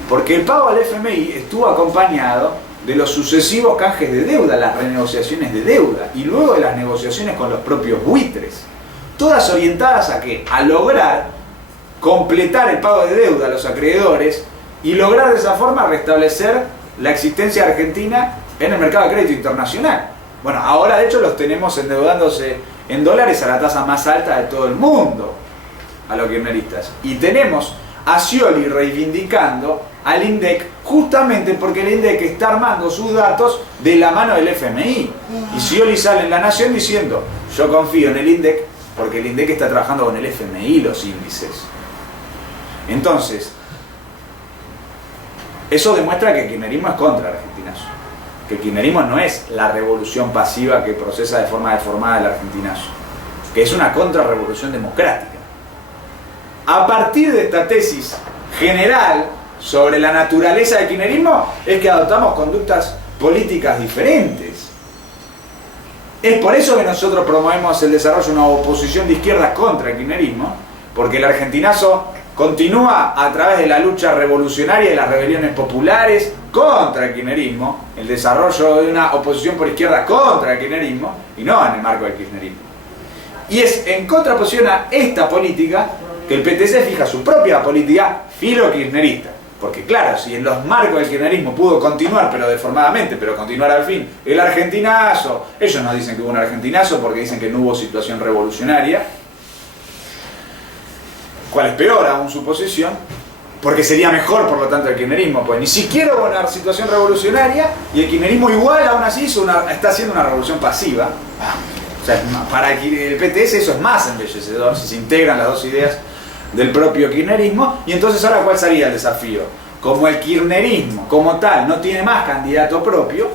Porque el pago al FMI estuvo acompañado de los sucesivos canjes de deuda, las renegociaciones de deuda y luego de las negociaciones con los propios buitres. Todas orientadas a ¿qué? A lograr completar el pago de deuda a los acreedores y lograr de esa forma restablecer la existencia argentina en el mercado de crédito internacional. Bueno, ahora de hecho los tenemos endeudándose en dólares a la tasa más alta de todo el mundo, a los kirchneristas. Y tenemos a Scioli reivindicando al INDEC justamente porque el INDEC está armando sus datos de la mano del FMI. Y Scioli sale en La Nación diciendo, yo confío en el INDEC porque el INDEC está trabajando con el FMI los índices. Entonces, eso demuestra que el kirchnerismo es contra el argentinazo. Que el kirchnerismo no es la revolución pasiva que procesa de forma deformada el argentinazo. Que es una contrarrevolución democrática. A partir de esta tesis general sobre la naturaleza del kirchnerismo es que adoptamos conductas políticas diferentes. Es por eso que nosotros promovemos el desarrollo de una oposición de izquierda contra el kirchnerismo, porque el argentinazo continúa a través de la lucha revolucionaria y de las rebeliones populares contra el kirchnerismo, el desarrollo de una oposición por izquierda contra el kirchnerismo y no en el marco del kirchnerismo. Y es en contraposición a esta política que el PTC fija su propia política filo-kirchnerista. Porque claro, si en los marcos del kirchnerismo pudo continuar, pero deformadamente, pero continuar al fin, el argentinazo, ellos no dicen que hubo un argentinazo porque dicen que no hubo situación revolucionaria, cuál es peor aún su posición, porque sería mejor por lo tanto el kirchnerismo, pues ni siquiera hubo una situación revolucionaria y el kirchnerismo igual aún así está haciendo una revolución pasiva. O sea, para el PTS eso es más embellecedor si se integran las dos ideas del propio kirchnerismo. Y entonces ahora ¿cuál sería el desafío? Como el kirchnerismo como tal no tiene más candidato propio,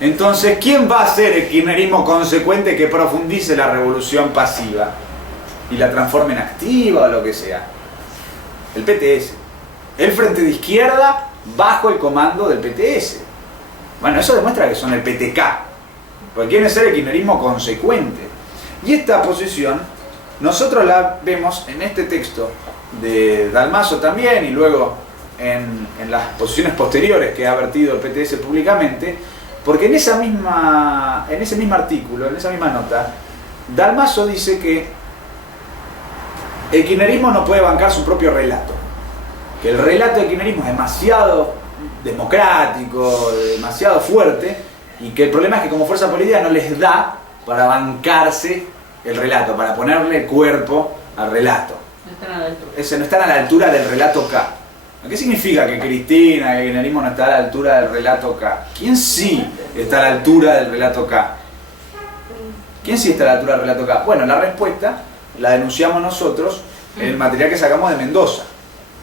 entonces ¿quién va a ser el kirchnerismo consecuente que profundice la revolución pasiva y la transforme en activa o lo que sea? El PTS, el Frente de Izquierda bajo el comando del PTS. Bueno, eso demuestra que son el PTK, porque quieren ser el kirchnerismo consecuente. Y esta posición nosotros la vemos en este texto de Dalmaso también y luego en las posiciones posteriores que ha vertido el PTS públicamente, porque en ese mismo artículo, en esa misma nota, Dalmaso dice que el kirchnerismo no puede bancar su propio relato, que el relato del kirchnerismo es demasiado democrático, demasiado fuerte, y que el problema es que como fuerza política no les da para bancarse el relato, para ponerle cuerpo al relato. No están a la altura. No están a la altura del relato K. ¿Qué significa que Cristina y el kirchnerismo no está a la altura del relato K? ¿Quién sí está a la altura del relato K? ¿Quién sí está a la altura del relato K? Bueno, la respuesta la denunciamos nosotros en el material que sacamos de Mendoza,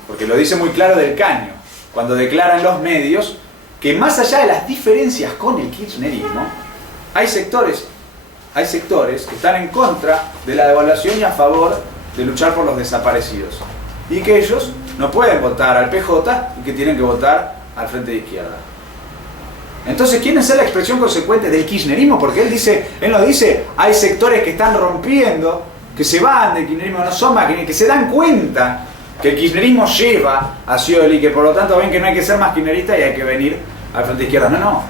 porque lo dice muy claro Del Caño, cuando declaran los medios que más allá de las diferencias con el kirchnerismo, hay sectores que están en contra de la devaluación y a favor de luchar por los desaparecidos, y que ellos no pueden votar al PJ y que tienen que votar al Frente de Izquierda. Entonces, ¿quién es la expresión consecuente del kirchnerismo? Porque él nos dice, hay sectores que están rompiendo, que se van del kirchnerismo, no son más que se dan cuenta que el kirchnerismo lleva a Scioli, que por lo tanto ven que no hay que ser más kirchnerista y hay que venir al Frente de Izquierda. No.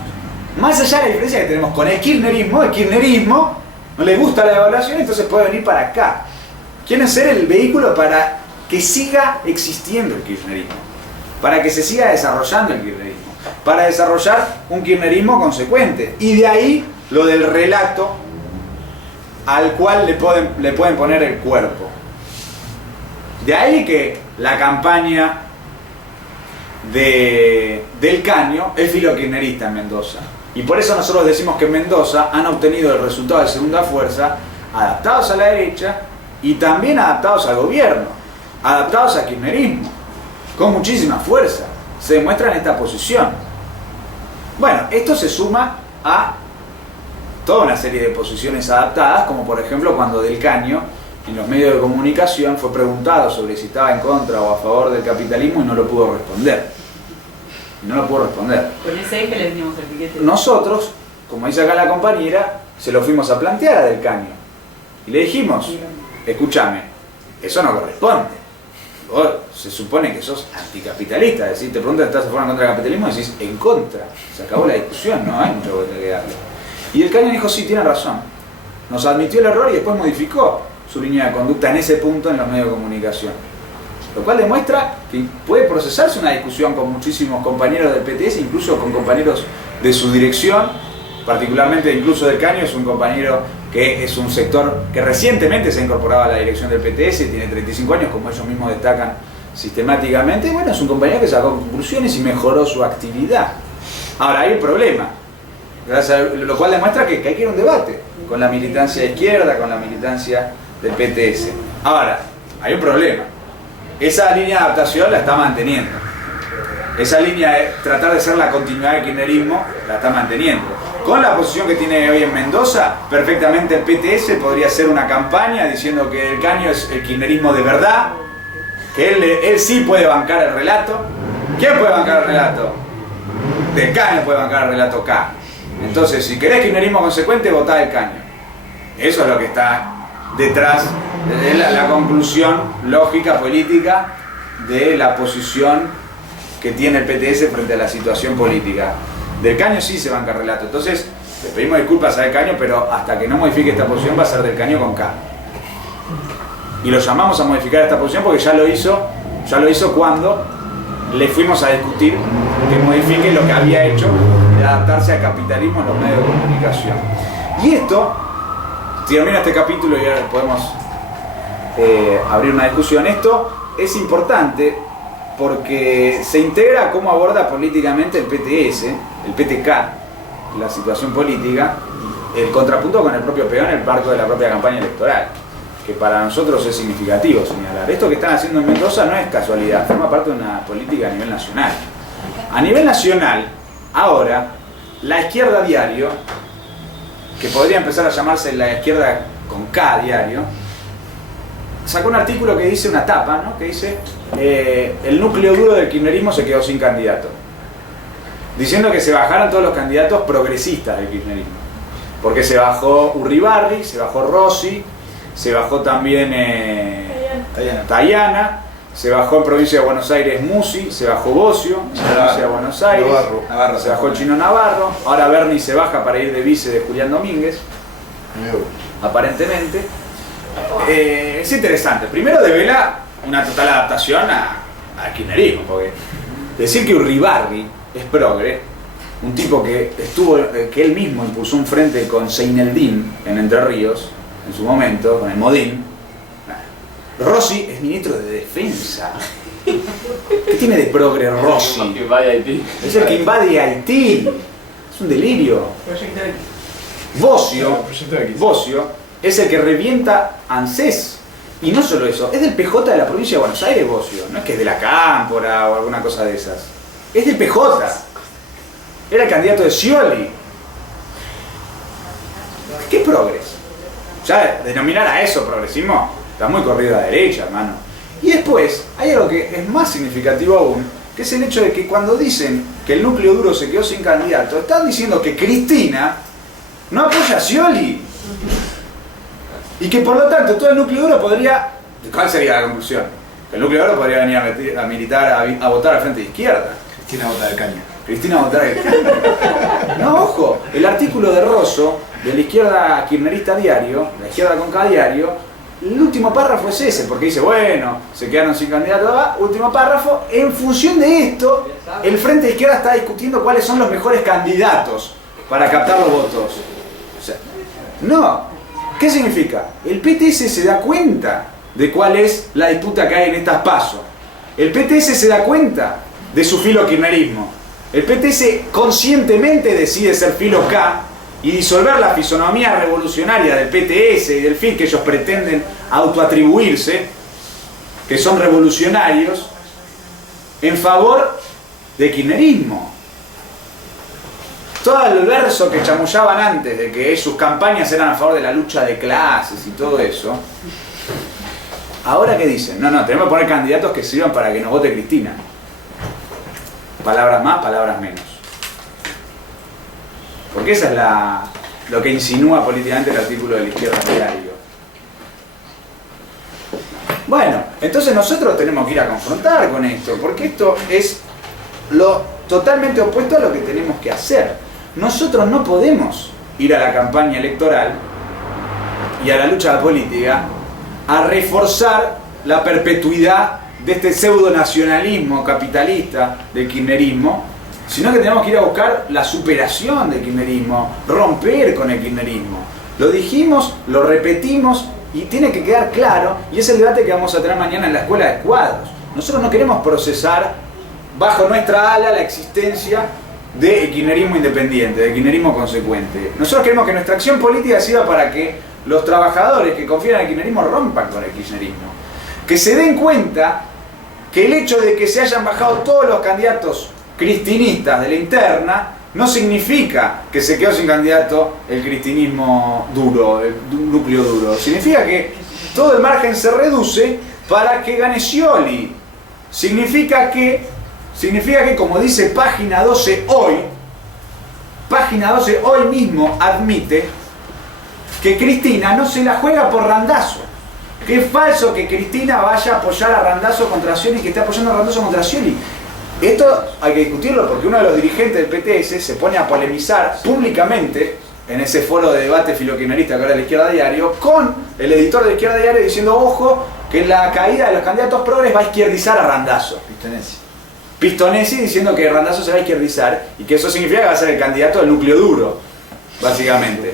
Más allá de la diferencia que tenemos con el kirchnerismo no le gusta la devaluación, entonces puede venir para acá. Quieren ser el vehículo para que siga existiendo el kirchnerismo, para que se siga desarrollando el kirchnerismo, para desarrollar un kirchnerismo consecuente. Y de ahí lo del relato al cual le pueden poner el cuerpo. De ahí que la campaña del Caño es filokirchnerista en Mendoza. Y por eso nosotros decimos que en Mendoza han obtenido el resultado de segunda fuerza, adaptados a la derecha y también adaptados al gobierno, adaptados al kirchnerismo, con muchísima fuerza. Se demuestra en esta posición. Bueno, esto se suma a toda una serie de posiciones adaptadas, como por ejemplo cuando Del Caño en los medios de comunicación fue preguntado sobre si estaba en contra o a favor del capitalismo y no lo pudo responder. Con ese eje le dimos el piquete. Nosotros, como dice acá la compañera, se lo fuimos a plantear a Del Caño y le dijimos, escúchame, eso no corresponde. Vos se supone que sos anticapitalista, es decir, te preguntan si estás a favor o en contra del capitalismo y decís en contra. Se acabó la discusión, no hay mucho que darle. Y Del Caño dijo, sí, tiene razón. Nos admitió el error y después modificó su línea de conducta en ese punto en los medios de comunicación. Lo cual demuestra que puede procesarse una discusión con muchísimos compañeros del PTS, incluso con compañeros de su dirección, particularmente incluso Del Caño es un compañero que es un sector que recientemente se ha incorporado a la dirección del PTS, tiene 35 años, como ellos mismos destacan sistemáticamente. Bueno, es un compañero que sacó conclusiones y mejoró su actividad. Ahora, hay un problema, lo cual demuestra que hay que ir a un debate con la militancia de izquierda, con la militancia del PTS. Ahora, hay un problema. Esa línea de adaptación la está manteniendo. Esa línea de tratar de ser la continuidad del kirchnerismo la está manteniendo. Con la posición que tiene hoy en Mendoza, perfectamente el PTS podría hacer una campaña diciendo que Del Caño es el kirchnerismo de verdad, que él sí puede bancar el relato. ¿Quién puede bancar el relato? Del Caño puede bancar el relato K. Entonces, si querés kirchnerismo consecuente, votá Del Caño. Eso es lo que está detrás de la conclusión lógica política de la posición que tiene el PTS frente a la situación política. Del Caño sí se banca el relato. Entonces, le pedimos disculpas a Del Caño, pero hasta que no modifique esta posición va a ser Del Caño con K. Y lo llamamos a modificar esta posición porque ya lo hizo cuando le fuimos a discutir que modifique lo que había hecho de adaptarse al capitalismo en los medios de comunicación. Y esto, termina este capítulo y ahora podemos abrir una discusión. Esto es importante porque se integra a cómo aborda políticamente el PTS, el PTK, la situación política, el contrapunto con el propio peón en el marco de la propia campaña electoral, que para nosotros es significativo señalar. Esto que están haciendo en Mendoza no es casualidad, forma parte de una política a nivel nacional. A nivel nacional, ahora, la izquierda diario, que podría empezar a llamarse la izquierda con K diario, sacó un artículo que dice, una tapa, ¿no? Que dice, el núcleo duro del kirchnerismo se quedó sin candidato. Diciendo que se bajaron todos los candidatos progresistas del kirchnerismo. Porque se bajó Urribarri, se bajó Rossi, se bajó también Tayana, se bajó en provincia de Buenos Aires Musi, se bajó Bocio en provincia de Buenos Aires, Navarro, se bajó el Chino Navarro, ahora Berni se baja para ir de vice de Julián Domínguez, aparentemente. Es interesante, primero devela una total adaptación al kirchnerismo, porque decir que Urribarri es progre, un tipo que él mismo impulsó un frente con Seineldin en Entre Ríos, en su momento, con el Modín. Rossi es ministro de Defensa. ¿Qué tiene de progre Rossi? Que invade Haití. Es el que invade Haití. Es un delirio. Bossio es el que revienta ANSES. Y no solo eso, es del PJ de la provincia de Buenos Aires, Bossio. No es que es de la Cámpora o alguna cosa de esas. Es del PJ. Era el candidato de Scioli. ¿Qué progres? Ya denominar a eso progresismo está muy corrido a la derecha, hermano. Y después hay algo que es más significativo aún, que es el hecho de que cuando dicen que el núcleo duro se quedó sin candidato, están diciendo que Cristina no apoya a Scioli. Y que por lo tanto todo el núcleo duro podría... ¿Cuál sería la conclusión? Que el núcleo duro podría venir a militar, a votar al frente de izquierda. Cristina vota de caña. Cristina votar de caña. No, ojo, el artículo de Rosso, de la izquierda kirchnerista diario, la izquierda con K diario, el último párrafo es ese, porque dice, bueno, se quedaron sin candidato, último párrafo, en función de esto, el frente de izquierda está discutiendo cuáles son los mejores candidatos para captar los votos. O sea, no. ¿Qué significa? El PTS se da cuenta de cuál es la disputa que hay en estas PASO. El PTS se da cuenta de su filo kirchnerismo. El PTS conscientemente decide ser filo K y disolver la fisonomía revolucionaria del PTS y del FIT que ellos pretenden autoatribuirse, que son revolucionarios, en favor del kirchnerismo. Todo el verso que chamullaban antes de que sus campañas eran a favor de la lucha de clases y todo eso, ¿ahora qué dicen? No, tenemos que poner candidatos que sirvan para que nos vote Cristina. Palabras más, palabras menos. Porque esa es lo que insinúa políticamente el artículo de la izquierda diario. Bueno, entonces nosotros tenemos que ir a confrontar con esto, porque esto es lo totalmente opuesto a lo que tenemos que hacer. Nosotros no podemos ir a la campaña electoral y a la lucha política a reforzar la perpetuidad de este pseudo-nacionalismo capitalista del kirchnerismo, sino que tenemos que ir a buscar la superación del kirchnerismo, romper con el kirchnerismo. Lo dijimos, lo repetimos y tiene que quedar claro, y es el debate que vamos a tener mañana en la Escuela de Cuadros. Nosotros no queremos procesar bajo nuestra ala la existencia del kirchnerismo independiente, del kirchnerismo consecuente. Nosotros queremos que nuestra acción política sirva para que los trabajadores que confían en el kirchnerismo rompan con el kirchnerismo. Que se den cuenta que el hecho de que se hayan bajado todos los candidatos cristinistas de la interna no significa que se quedó sin candidato el cristinismo duro, el núcleo duro. Significa que todo el margen se reduce para que gane Scioli. Significa que, como dice Página 12 hoy, Página 12 hoy mismo admite que Cristina no se la juega por Randazzo. Que es falso que Cristina vaya a apoyar a Randazzo contra Scioli, que esté apoyando a Randazzo contra Scioli. Esto hay que discutirlo porque uno de los dirigentes del PTS se pone a polemizar públicamente en ese foro de debate filokirchnerista que ahora es la Izquierda Diario, con el editor de la Izquierda Diario diciendo, ojo, que la caída de los candidatos progres va a izquierdizar a Randazzo. Pistonesi diciendo que Randazzo se va a izquierdizar y que eso significa que va a ser el candidato del núcleo duro, básicamente.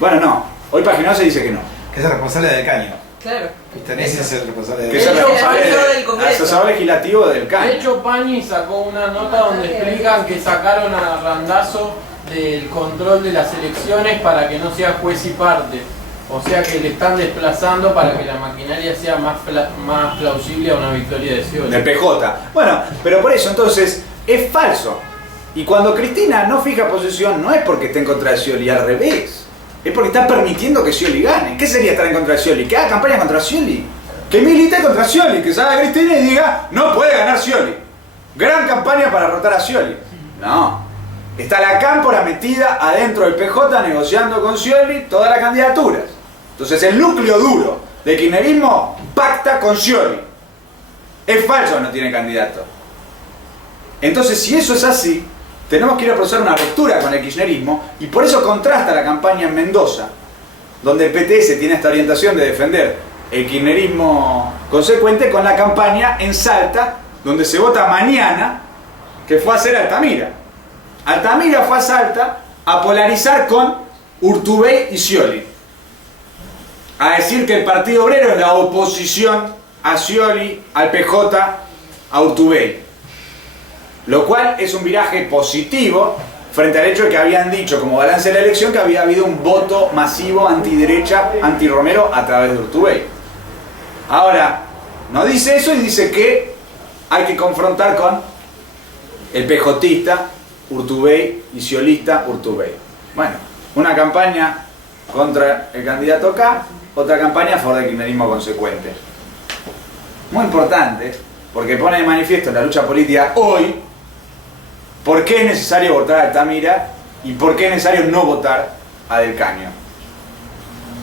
Bueno, no. Hoy Página 12 dice que no. Que es el responsable del caño. Claro. Pistonesi es el responsable del Que es el del asesor legislativo del De CAN. hecho, Pani sacó una nota donde explican que sacaron a Randazzo del control de las elecciones para que no sea juez y parte. O sea que le están desplazando para que la maquinaria sea más plausible a una victoria de Scioli. Del PJ. Bueno, pero por eso entonces es falso. Y cuando Cristina no fija posición no es porque esté en contra de Scioli, al revés. Es porque está permitiendo que Scioli gane. ¿Qué sería estar en contra de Scioli? Que haga campaña contra Scioli. Que milite contra Scioli. Que salga Cristina y diga, no puede ganar Scioli. Gran campaña para derrotar a Scioli. No. Está la cámpora metida adentro del PJ negociando con Scioli todas las candidaturas. Entonces el núcleo duro del kirchnerismo pacta con Scioli. Es falso que no tiene candidato. Entonces si eso es así, tenemos que ir a procesar una ruptura con el kirchnerismo y por eso contrasta la campaña en Mendoza, donde el PTS tiene esta orientación de defender el kirchnerismo consecuente, con la campaña en Salta, donde se vota mañana, que fue a hacer Altamira. Altamira fue a Salta a polarizar con Urtubey y Scioli. A decir que el Partido Obrero es la oposición a Scioli, al PJ, a Urtubey. Lo cual es un viraje positivo frente al hecho de que habían dicho como balance de la elección que había habido un voto masivo antiderecha, anti-Romero a través de Urtubey. Ahora, no dice eso y dice que hay que confrontar con el pejotista Urtubey y sciolista Urtubey. Bueno, una campaña contra el candidato K, otra campaña a favor del kirchnerismo consecuente. Muy importante, porque pone de manifiesto en la lucha política hoy por qué es necesario votar a Altamira y por qué es necesario no votar a Del Caño.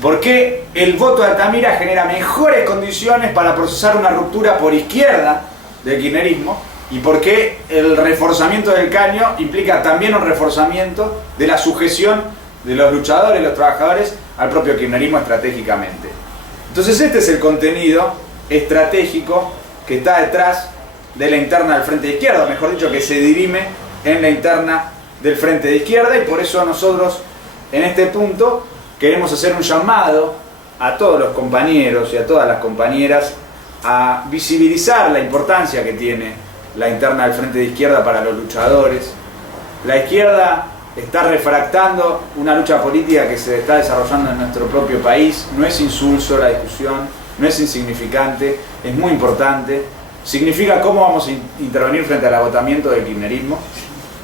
¿Por qué el voto de Altamira genera mejores condiciones para procesar una ruptura por izquierda del kirchnerismo? ¿Y por qué el reforzamiento del Caño implica también un reforzamiento de la sujeción de los luchadores, los trabajadores, al propio kirchnerismo estratégicamente? Entonces este es el contenido estratégico que está detrás de la interna del Frente de Izquierda, mejor dicho, que se dirime en la interna del Frente de Izquierda, y por eso nosotros en este punto queremos hacer un llamado a todos los compañeros y a todas las compañeras a visibilizar la importancia que tiene la interna del Frente de Izquierda para los luchadores. La izquierda está refractando una lucha política que se está desarrollando en nuestro propio país. No es insulso la discusión, no es insignificante, es muy importante. Significa cómo vamos a intervenir frente al agotamiento del kirchnerismo,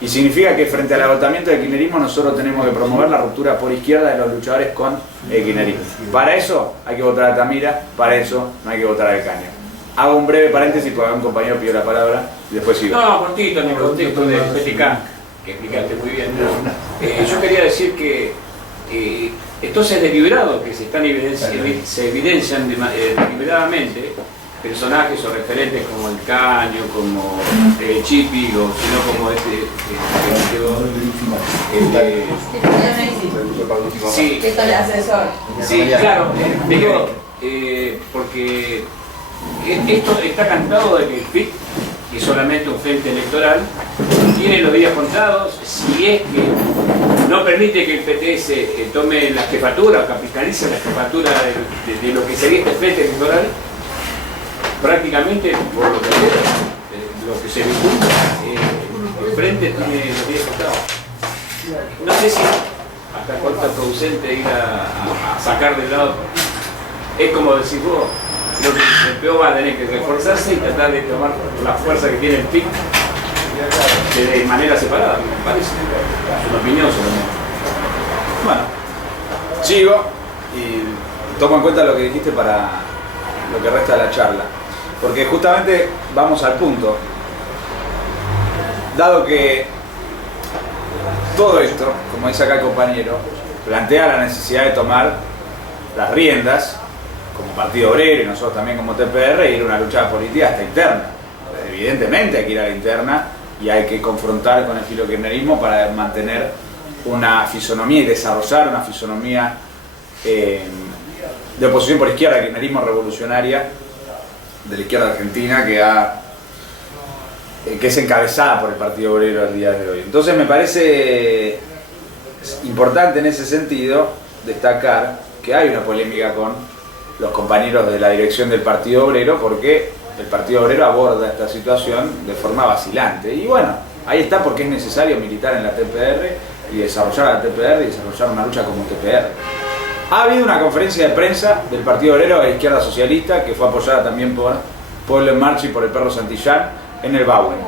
y significa que frente al agotamiento del kirchnerismo nosotros tenemos que promover la ruptura por izquierda de los luchadores con el kirchnerismo. Para eso hay que votar a Altamira, para eso no hay que votar a Del Caño. Hago un breve paréntesis porque un compañero pidió la palabra y después sigo. No, cortito, en el contexto de PTK, que explicaste muy bien. Yo quería decir que entonces es deliberado que se evidencian deliberadamente personajes o referentes como El Caño, como Chipi, o sino como sí, Esto es el asesor. sí, claro, digo, porque esto está cantado de que el FIT, que es solamente un frente electoral, tiene los días contados. Si es que no permite que el PTS tome la jefatura o capitalice la jefatura de lo que sería este frente electoral, prácticamente por lo que se discute, el frente tiene los días contados. No sé si hasta contraproducente ir a sacar de lado. Es como decir vos, lo que el peor va a tener que reforzarse y tratar de tomar la fuerza que tiene el PIC de manera separada, me parece. Es una opinión solamente. Bueno, sigo y tomo en cuenta lo que dijiste para lo que resta de la charla, porque justamente vamos al punto. Dado que todo esto, como dice acá el compañero, plantea la necesidad de tomar las riendas como Partido Obrero y nosotros también como TPR, ir a una lucha política hasta interna. Evidentemente hay que ir a la interna y hay que confrontar con el filokirchnerismo para mantener una fisonomía y desarrollar una fisonomía de oposición por izquierda, el kirchnerismo revolucionaria de la izquierda argentina que es encabezada por el Partido Obrero al día de hoy. Entonces me parece importante en ese sentido destacar que hay una polémica con los compañeros de la dirección del Partido Obrero, porque el Partido Obrero aborda esta situación de forma vacilante. Y bueno, ahí está, porque es necesario militar en la TPR y desarrollar la TPR y desarrollar una lucha como TPR. Ha habido una conferencia de prensa del Partido Obrero de Izquierda Socialista, que fue apoyada también por Pueblo en Marcha y por el Perro Santillán, en el Bauen,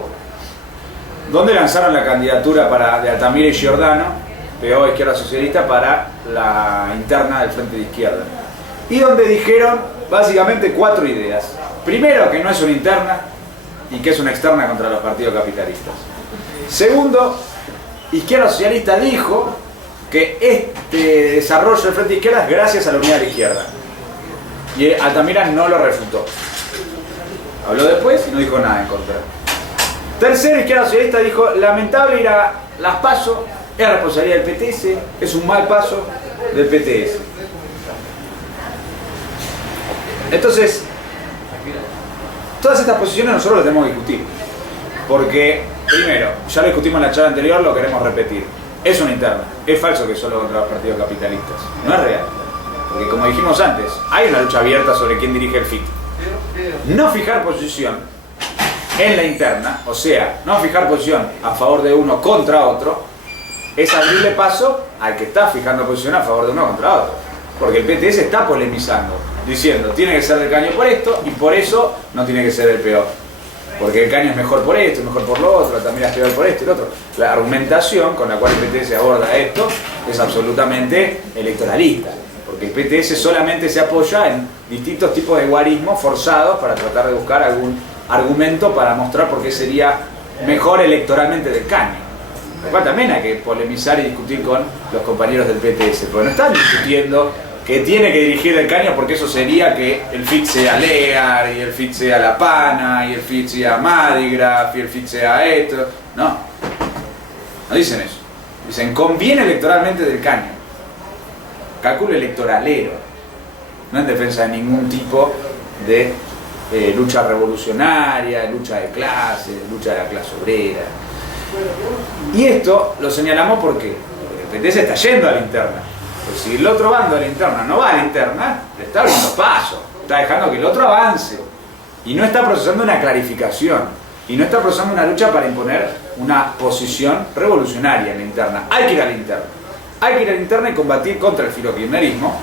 donde lanzaron la candidatura de Altamira y Giordano, PO Izquierda Socialista, para la interna del Frente de Izquierda. Y donde dijeron básicamente 4 ideas. Primero, que no es una interna y que es una externa contra los partidos capitalistas. Segundo, Izquierda Socialista dijo que este desarrollo del Frente de Izquierda es gracias a la unidad de la izquierda. Y Altamira no lo refutó. Habló después y no dijo nada en contra. Tercero, Izquierda Socialista dijo: lamentable ir a las PASO, es responsabilidad del PTS, es un mal paso del PTS. Entonces, todas estas posiciones nosotros las tenemos que discutir. Porque, primero, ya lo discutimos en la charla anterior, lo queremos repetir. Es una interna. Es falso que solo contra los partidos capitalistas. No es real. Porque, como dijimos antes, hay una lucha abierta sobre quién dirige el FIT. No fijar posición en la interna, o sea, no fijar posición a favor de uno contra otro, es abrirle paso al que está fijando posición a favor de uno contra otro. Porque el PTS está polemizando, diciendo, tiene que ser del caño por esto, y por eso no tiene que ser el peor. Porque el caño es mejor por esto, mejor por lo otro, también es peor por esto y lo otro. La argumentación con la cual el PTS aborda esto es absolutamente electoralista. Porque el PTS solamente se apoya en distintos tipos de guarismos forzados para tratar de buscar algún argumento para mostrar por qué sería mejor electoralmente del caño. Lo cual también hay que polemizar y discutir con los compañeros del PTS, porque no están discutiendo que tiene que dirigir el caño porque eso sería que el FIT sea Lear, y el FIT sea La Pana, y el FIT sea Madigraf, y el FIT sea esto. No, no dicen eso. Dicen, conviene electoralmente del caño. Cálculo electoralero, no en defensa de ningún tipo de lucha revolucionaria, lucha de clases, lucha de la clase obrera. Y esto lo señalamos porque el PTS está yendo a la interna. Pues si el otro bando de la interna no va a la interna, le está abriendo paso, está dejando que el otro avance. Y no está procesando una clarificación. Y no está procesando una lucha para imponer una posición revolucionaria en la interna. Hay que ir a la interna. Hay que ir a la interna y combatir contra el filokirchnerismo.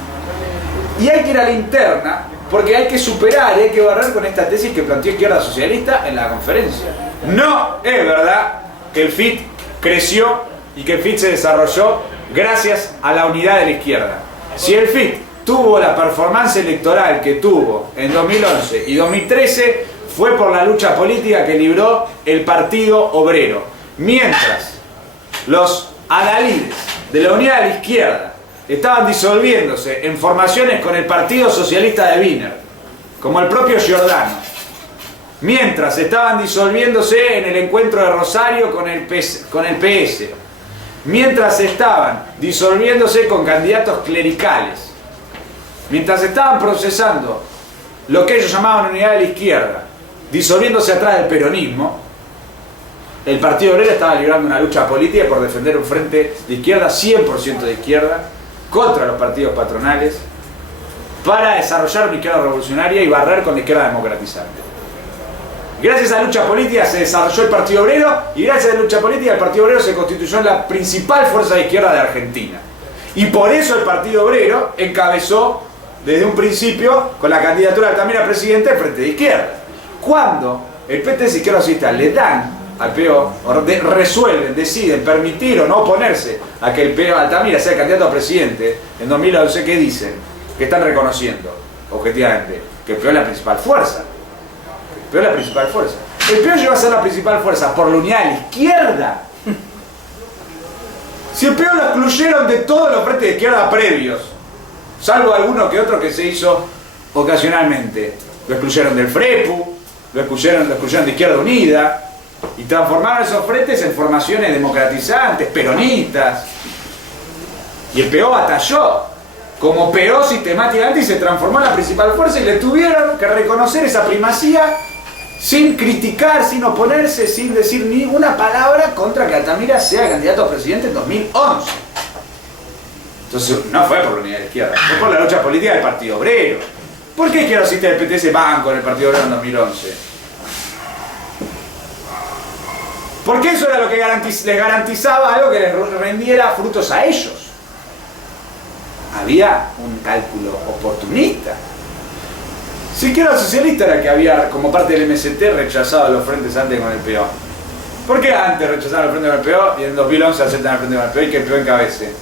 Y hay que ir a la interna porque hay que superar y hay que barrer con esta tesis que planteó Izquierda Socialista en la conferencia. No es verdad que el FIT creció y que el FIT se desarrolló gracias a la unidad de la izquierda. Si el FIT tuvo la performance electoral que tuvo en 2011 y 2013, fue por la lucha política que libró el Partido Obrero. Mientras los adalides de la unidad de la izquierda estaban disolviéndose en formaciones con el Partido Socialista de Wiener, como el propio Giordano, mientras estaban disolviéndose en el encuentro de Rosario con el PS, mientras estaban disolviéndose con candidatos clericales, mientras estaban procesando lo que ellos llamaban unidad de la izquierda, disolviéndose atrás del peronismo, el Partido Obrero estaba librando una lucha política por defender un frente de izquierda, 100% de izquierda, contra los partidos patronales, para desarrollar una izquierda revolucionaria y barrer con la izquierda democratizante. Gracias a la lucha política se desarrolló el Partido Obrero y gracias a la lucha política el Partido Obrero se constituyó en la principal fuerza de izquierda de Argentina. Y por eso el Partido Obrero encabezó desde un principio con la candidatura de Altamira a presidente del Frente de Izquierda. Cuando el PTS Izquierda Socialista le dan al PO, resuelven, deciden permitir o no oponerse a que el PO Altamira sea candidato a presidente en 2011, ¿qué dicen? Que están reconociendo, objetivamente, que el PO es la principal fuerza. El PO es la principal fuerza. El PO llegó a ser la principal fuerza por la unidad de la izquierda. Si el PO lo excluyeron de todos los frentes de izquierda previos, salvo alguno que otro que se hizo ocasionalmente, lo excluyeron del FREPU, lo excluyeron de Izquierda Unida, y transformaron esos frentes en formaciones democratizantes, peronistas. Y el PO batalló como PO sistemáticamente y se transformó en la principal fuerza y le tuvieron que reconocer esa primacía sin criticar, sin oponerse, sin decir ni una palabra contra que Altamira sea candidato a presidente en 2011. Entonces no fue por la unidad de la izquierda, fue por la lucha política del Partido Obrero. ¿Por qué izquierdosistas del PTS van con el Partido Obrero en 2011? Porque eso era lo que les garantizaba algo que les rendiera frutos a ellos. Había un cálculo oportunista. Si Izquierda Socialista era que había, como parte del MST, rechazado los frentes antes con el PO. ¿Por qué antes rechazaron el frente con el PO y en 2011 aceptan el frente con el PO y que el PO encabece?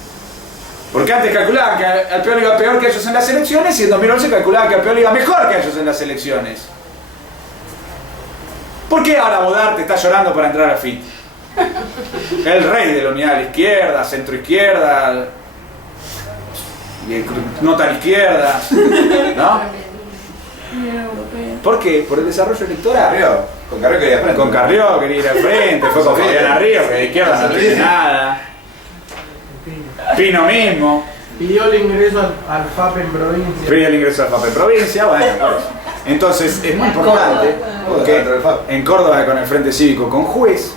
Porque antes calculaban que al PO le iba peor que ellos en las elecciones y en 2011 calculaban que al PO le iba mejor que ellos en las elecciones. ¿Por qué ahora Bodarte está llorando para entrar a FIT? El rey de la unidad de la izquierda, centro-izquierda, no tan izquierda, ¿no? ¿Por qué? Por el desarrollo electoral. Con Carrió quería frente. Con Carrió quería ir al frente, fue con Fabiana Ríos, que de izquierda no tiene nada. Pino mismo. Pidió el ingreso al FAP en provincia. Pidió el ingreso al FAP en provincia, bueno, pues. Entonces es muy importante porque en Córdoba con el Frente Cívico con Juez.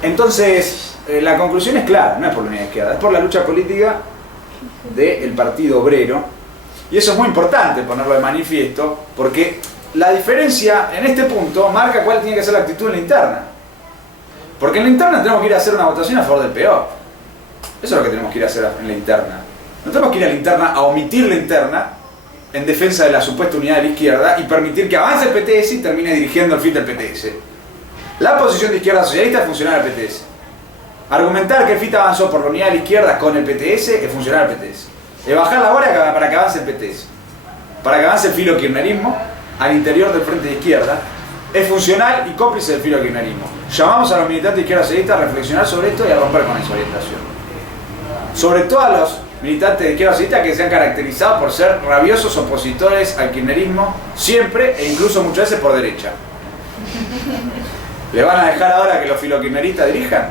Entonces la conclusión es clara, no es por la unidad de izquierda, es por la lucha política del Partido Obrero. Y eso es muy importante ponerlo de manifiesto porque la diferencia en este punto marca cuál tiene que ser la actitud en la interna. Porque en la interna tenemos que ir a hacer una votación a favor del PO. Eso es lo que tenemos que ir a hacer en la interna. No tenemos que ir a la interna a omitir la interna en defensa de la supuesta unidad de la izquierda y permitir que avance el PTS y termine dirigiendo el fin del PTS. La posición de izquierda socialista es funcionar al PTS. Argumentar que el FIT avanzó por la unidad de la izquierda con el PTS es funcionar al PTS. Es bajar la hora para que avance el PTS. Para que avance el filo-kirchnerismo al interior del frente de izquierda. Es funcional y cómplice del filo-kirchnerismo. Llamamos a los militantes de izquierda socialista a reflexionar sobre esto y a romper con esa orientación. Sobre todo a los militantes de izquierda socialista que se han caracterizado por ser rabiosos opositores al kirchnerismo siempre e incluso muchas veces por derecha. ¿Le van a dejar ahora que los filokirchneristas dirijan?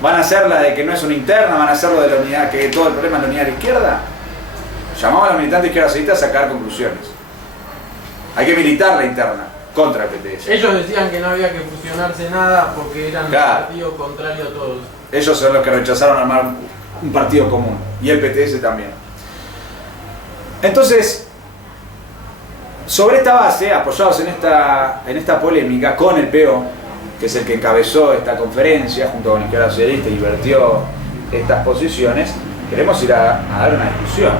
¿Van a hacer la de que no es una interna? ¿Van a hacer lo de la unidad, que todo el problema es la unidad de la izquierda? Llamamos a los militantes de izquierda socialista a sacar conclusiones. Hay que militar la interna contra el PTS. Ellos decían que no había que fusionarse nada porque eran Claro. un partido contrario a todos. Ellos son los que rechazaron armar un partido común. Y el PTS también. Entonces, sobre esta base, apoyados en esta polémica con el PO, que es el que encabezó esta conferencia junto con Izquierda Socialista y vertió estas posiciones, queremos ir a dar una discusión.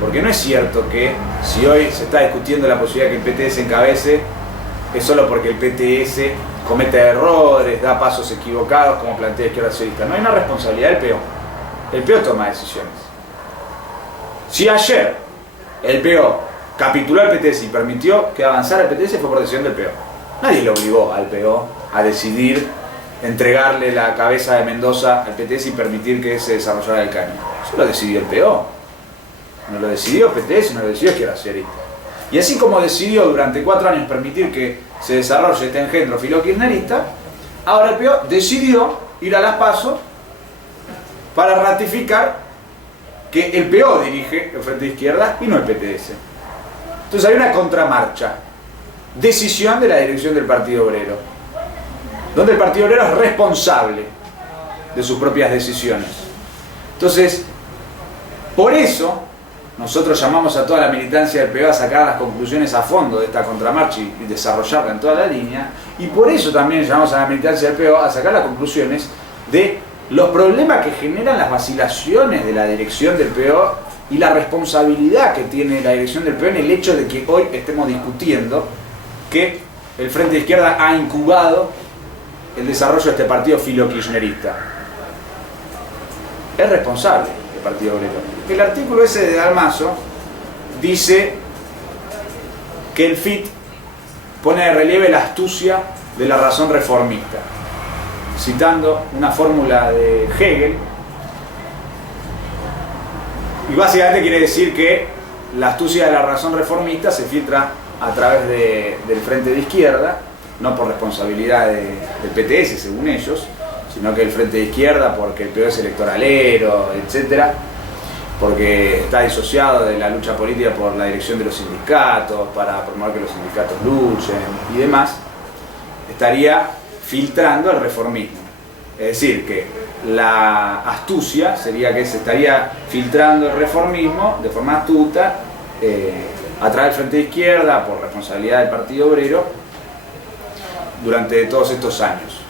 Porque no es cierto que si hoy se está discutiendo la posibilidad de que el PTS encabece, es solo porque el PTS comete errores, da pasos equivocados, como plantea Izquierda Socialista. No hay una responsabilidad del PO. El PO toma decisiones. Si ayer el PO capituló al PTS y permitió que avanzara el PTS, fue por decisión del PO. Nadie le obligó al PO a decidir entregarle la cabeza de Mendoza al PTS y permitir que se desarrollara el caño. Eso lo decidió el PO. No lo decidió PTS, no lo decidió Izquierda Socialista. Y así como decidió durante 4 años permitir que se desarrolle este engendro filokirchnerista, ahora el PO decidió ir a las PASO para ratificar que el PO dirige el Frente de Izquierda y no el PTS. Entonces hay una contramarcha. Decisión de la dirección del Partido Obrero, donde el Partido Obrero es responsable de sus propias decisiones. Entonces, por eso nosotros llamamos a toda la militancia del PO a sacar las conclusiones a fondo de esta contramarcha y desarrollarla en toda la línea, y por eso también llamamos a la militancia del PO a sacar las conclusiones de los problemas que generan las vacilaciones de la dirección del PO y la responsabilidad que tiene la dirección del PO en el hecho de que hoy estemos discutiendo que el Frente de Izquierda ha incubado el desarrollo de este partido filokirchnerista. Es responsable el Partido Obrero. El artículo ese de Dalmaso dice que el FIT pone de relieve la astucia de la razón reformista, citando una fórmula de Hegel, y básicamente quiere decir que la astucia de la razón reformista se filtra a través del Frente de Izquierda, no por responsabilidad del PTS según ellos, sino que el Frente de Izquierda porque el PO es electoralero, etcétera, porque está disociado de la lucha política por la dirección de los sindicatos, para promover que los sindicatos luchen y demás, estaría filtrando el reformismo. Es decir, que la astucia sería que se estaría filtrando el reformismo de forma astuta a través del Frente de Izquierda por responsabilidad del Partido Obrero durante todos estos años.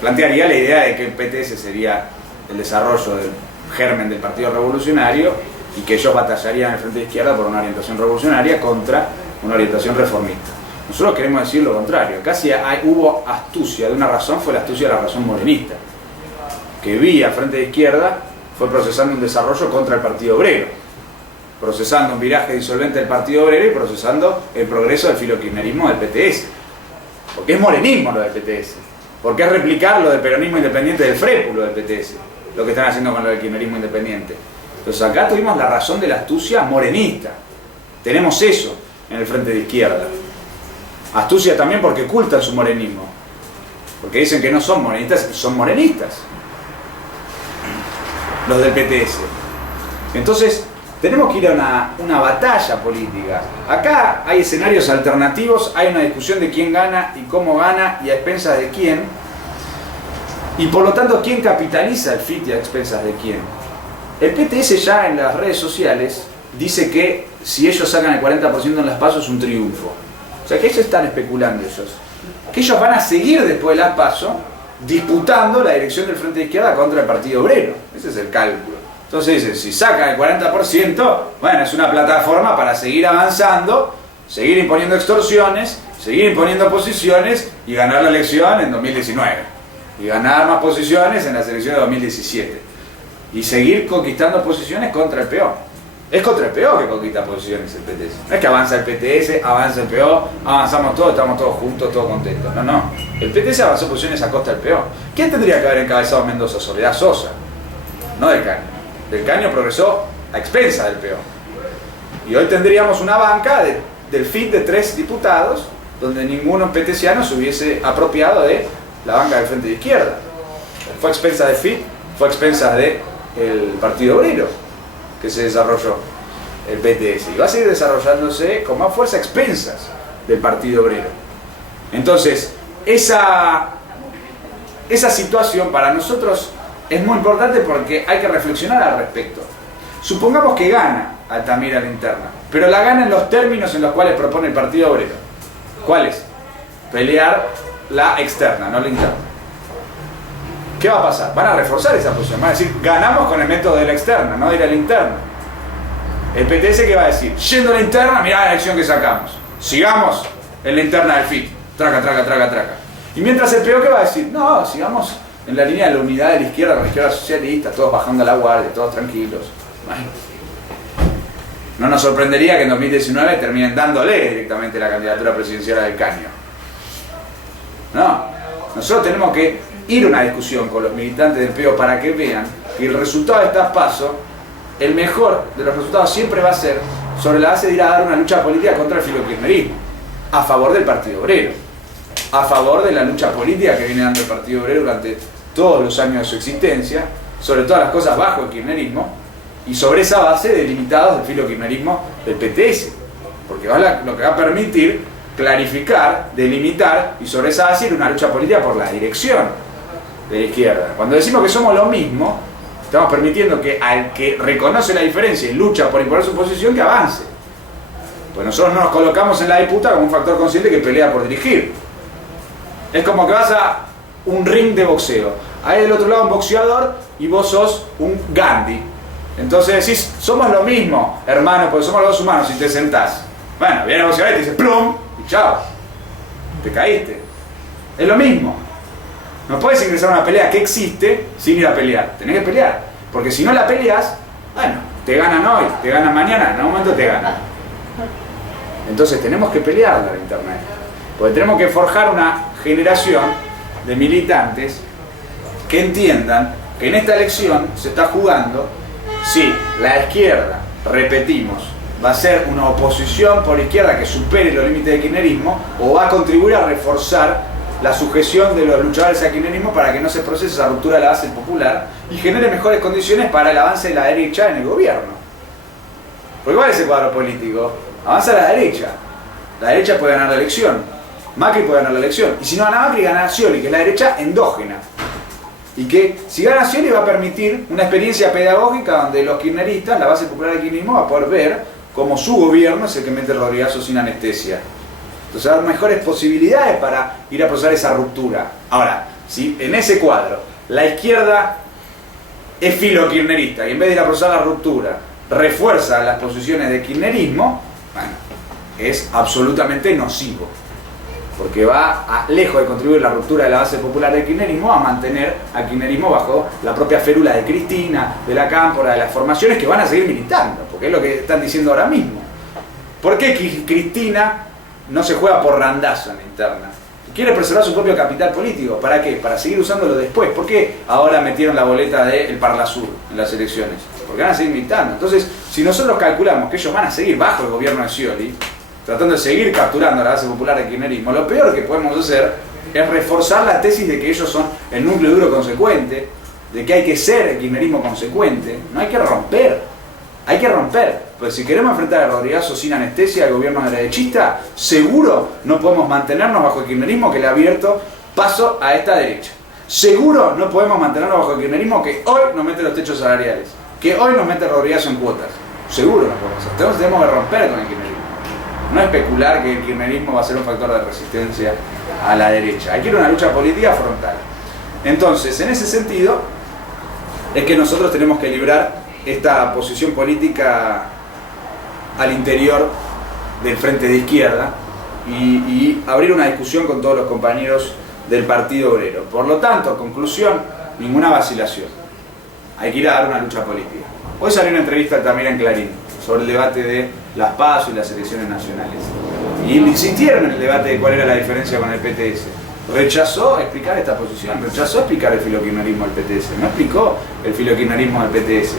Plantearía la idea de que el PTS sería el desarrollo del germen del Partido Revolucionario y que ellos batallarían en el Frente de Izquierda por una orientación revolucionaria contra una orientación reformista. Nosotros queremos decir lo contrario. Casi hubo astucia de una razón, fue la astucia de la razón morenista, que vía Frente de Izquierda fue procesando un desarrollo contra el Partido Obrero, procesando un viraje disolvente del Partido Obrero y procesando el progreso del filokirchnerismo del PTS. Porque es morenismo lo del PTS, porque es replicar lo del peronismo independiente del FREPU, lo del PTS, lo que están haciendo con lo del kirchnerismo independiente. Entonces acá tuvimos la razón de la astucia morenista. Tenemos eso en el Frente de Izquierda. Astucia también porque ocultan su morenismo, porque dicen que no son morenistas, son morenistas los del PTS. Entonces tenemos que ir a una batalla política. Acá hay escenarios alternativos, hay una discusión de quién gana y cómo gana y a expensas de quién, y por lo tanto quién capitaliza el FIT y a expensas de quién. El PTS ya en las redes sociales dice que si ellos sacan el 40% en las PASO es un triunfo. O sea que ellos están especulando ellos, que ellos van a seguir después de las PASO disputando la dirección del Frente de Izquierda contra el Partido Obrero. Ese es el cálculo. Entonces dicen, si sacan el 40%, bueno, es una plataforma para seguir avanzando, seguir imponiendo extorsiones, seguir imponiendo posiciones y ganar la elección en 2019. Y ganar más posiciones en las elecciones de 2017. Y seguir conquistando posiciones contra el PO. Es contra el PO que conquista posiciones el PTS. No es que avanza el PTS, avanza el PO, avanzamos todos, estamos todos juntos, todos contentos. No, no. El PTS avanzó posiciones a costa del PO. ¿Quién tendría que haber encabezado Mendoza? Soledad Sosa. No Del Caño. Del Caño progresó a expensa del PO. Y hoy tendríamos una banca del FIT de 3 diputados, donde ninguno petesiano se hubiese apropiado de la banca del Frente de Izquierda. Fue a expensa del FIT, fue a expensa del Partido Obrero que se desarrolló el PTS. Y va a seguir desarrollándose con más fuerza a expensas del Partido Obrero. Entonces, esa situación para nosotros es muy importante porque hay que reflexionar al respecto. Supongamos que gana Altamira la interna, pero la gana en los términos en los cuales propone el Partido Obrero. ¿Cuáles? Pelear la externa, no la interna. ¿Qué va a pasar? Van a reforzar esa posición, van a decir, ganamos con el método de la externa, no de ir a la interna. El PTS, ¿qué va a decir? Yendo a la interna, mirá la elección que sacamos. Sigamos en la interna del FIT. Traca, traca, traca, traca. Y mientras el PO, ¿qué va a decir? No, sigamos en la línea de la unidad de la izquierda con la izquierda socialista, todos bajando la guardia, todos tranquilos. Bueno, no nos sorprendería que en 2019 terminen dándole directamente la candidatura presidencial del Caño. No, nosotros tenemos que ir a una discusión con los militantes del PO para que vean que el resultado de estas PASO, el mejor de los resultados siempre va a ser sobre la base de ir a dar una lucha política contra el filokirchnerismo, a favor del Partido Obrero, a favor de la lucha política que viene dando el Partido Obrero durante todos los años de su existencia, sobre todas las cosas bajo el kirchnerismo, y sobre esa base delimitados del filokirchnerismo del PTS, porque lo que va a permitir clarificar, delimitar, y sobre esa base ir una lucha política por la dirección de la izquierda. Cuando decimos que somos lo mismo, estamos permitiendo que al que reconoce la diferencia y lucha por imponer su posición, que avance. Pues nosotros no nos colocamos en la disputa como un factor consciente que pelea por dirigir. Es como que vas a un ring de boxeo. Hay del otro lado un boxeador y vos sos un Gandhi. Entonces decís, somos lo mismo, hermano, porque somos los dos humanos, y te sentás. Bueno, viene el boxeador y te dice, plum, y chao. Te caíste. Es lo mismo. No puedes ingresar a una pelea que existe sin ir a pelear. Tenés que pelear. Porque si no la peleas, bueno, te ganan hoy, te ganan mañana, en algún momento te ganan. Entonces tenemos que pelear la internet. Porque tenemos que forjar una generación de militantes que entiendan que en esta elección se está jugando si la izquierda, repetimos, va a ser una oposición por izquierda que supere los límites del kirchnerismo o va a contribuir a reforzar la sujeción de los luchadores al kirchnerismo para que no se procese esa ruptura de la base popular y genere mejores condiciones para el avance de la derecha en el gobierno. Porque ¿cuál es el cuadro político? Avanza la derecha puede ganar la elección, Macri puede ganar la elección, y si no gana Macri, gana Scioli, que es la derecha endógena. Y que si gana Scioli va a permitir una experiencia pedagógica donde los kirchneristas, la base popular del kirchnerismo, va a poder ver cómo su gobierno es el que mete el rodrigazo sin anestesia. Entonces va a dar mejores posibilidades para ir a procesar esa ruptura. Ahora, si en ese cuadro la izquierda es filokirchnerista y en vez de ir a procesar la ruptura refuerza las posiciones de kirchnerismo, bueno, es absolutamente nocivo. Porque va lejos de contribuir a la ruptura de la base popular del kirchnerismo, a mantener al kirchnerismo bajo la propia férula de Cristina, de la Cámpora, de las formaciones que van a seguir militando, porque es lo que están diciendo ahora mismo. ¿Por qué Cristina no se juega por randazo en la interna? Quiere preservar su propio capital político. ¿Para qué? Para seguir usándolo después. ¿Por qué ahora metieron la boleta del Parlasur en las elecciones? Porque van a seguir militando. Entonces, si nosotros calculamos que ellos van a seguir bajo el gobierno de Scioli, tratando de seguir capturando la base popular del kirchnerismo, lo peor que podemos hacer es reforzar la tesis de que ellos son el núcleo duro consecuente, de que hay que ser el kirchnerismo consecuente. No hay que romper, hay que romper. Pues si queremos enfrentar el rodrigazo sin anestesia al gobierno derechista, seguro no podemos mantenernos bajo el kirchnerismo que le ha abierto paso a esta derecha. Seguro no podemos mantenernos bajo el kirchnerismo que hoy nos mete los techos salariales, que hoy nos mete el rodrigazo en cuotas. Seguro no podemos hacer. Entonces tenemos que romper con el kirchnerismo. No especular que el kirchnerismo va a ser un factor de resistencia a la derecha. Hay que ir a una lucha política frontal. Entonces, en ese sentido, es que nosotros tenemos que librar esta posición política al interior del Frente de Izquierda y abrir una discusión con todos los compañeros del Partido Obrero. Por lo tanto, conclusión, ninguna vacilación. Hay que ir a dar una lucha política. Hoy salió una entrevista a Altamira en Clarín sobre el debate de las PASO y las elecciones nacionales. Y insistieron en el debate de cuál era la diferencia con el PTS. Rechazó explicar esta posición, rechazó explicar el filokirchnerismo del PTS, no explicó el filokirchnerismo del PTS.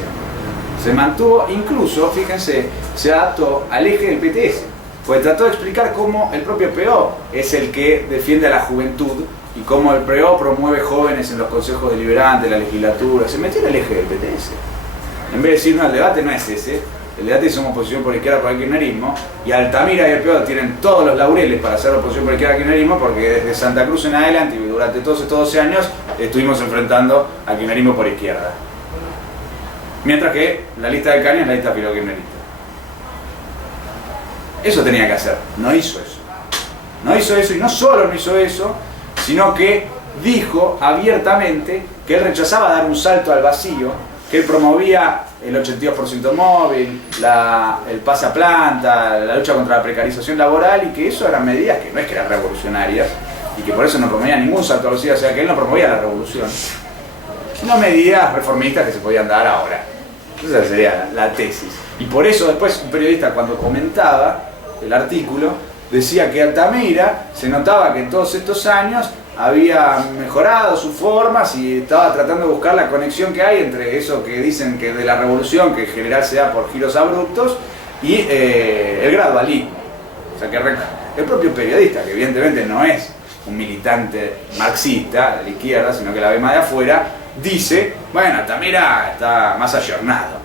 Se mantuvo, incluso, fíjense, se adaptó al eje del PTS, pues trató de explicar cómo el propio PO es el que defiende a la juventud y cómo el PO promueve jóvenes en los consejos deliberantes, la legislatura. Se metió en el eje del PTS. En vez de decir, no, el debate no es ese, el debate es oposición por izquierda por el kirchnerismo, y Altamira y el PO tienen todos los laureles para hacer oposición por izquierda al kirchnerismo, porque desde Santa Cruz en adelante y durante todos estos 12 años estuvimos enfrentando al kirchnerismo por izquierda. Mientras que la lista del Caño es la lista filokirchnerista. Eso tenía que hacer, no hizo eso. No hizo eso, y no solo no hizo eso, sino que dijo abiertamente que él rechazaba dar un salto al vacío, que él promovía el 82% móvil, el pase a planta, la lucha contra la precarización laboral, y que eso eran medidas que no es que eran revolucionarias, y que por eso no promovía ningún salto al vacío, o sea que él no promovía la revolución, sino medidas reformistas que se podían dar ahora. Esa sería la tesis. Y por eso después un periodista, cuando comentaba el artículo, decía que Altamira se notaba que en todos estos años había mejorado sus formas y estaba tratando de buscar la conexión que hay entre eso que dicen que de la revolución, que en general se da por giros abruptos, y el gradualismo. O sea que el propio periodista, que evidentemente no es un militante marxista de la izquierda, sino que la ve más de afuera, dice, bueno, Altamira está más ayornado,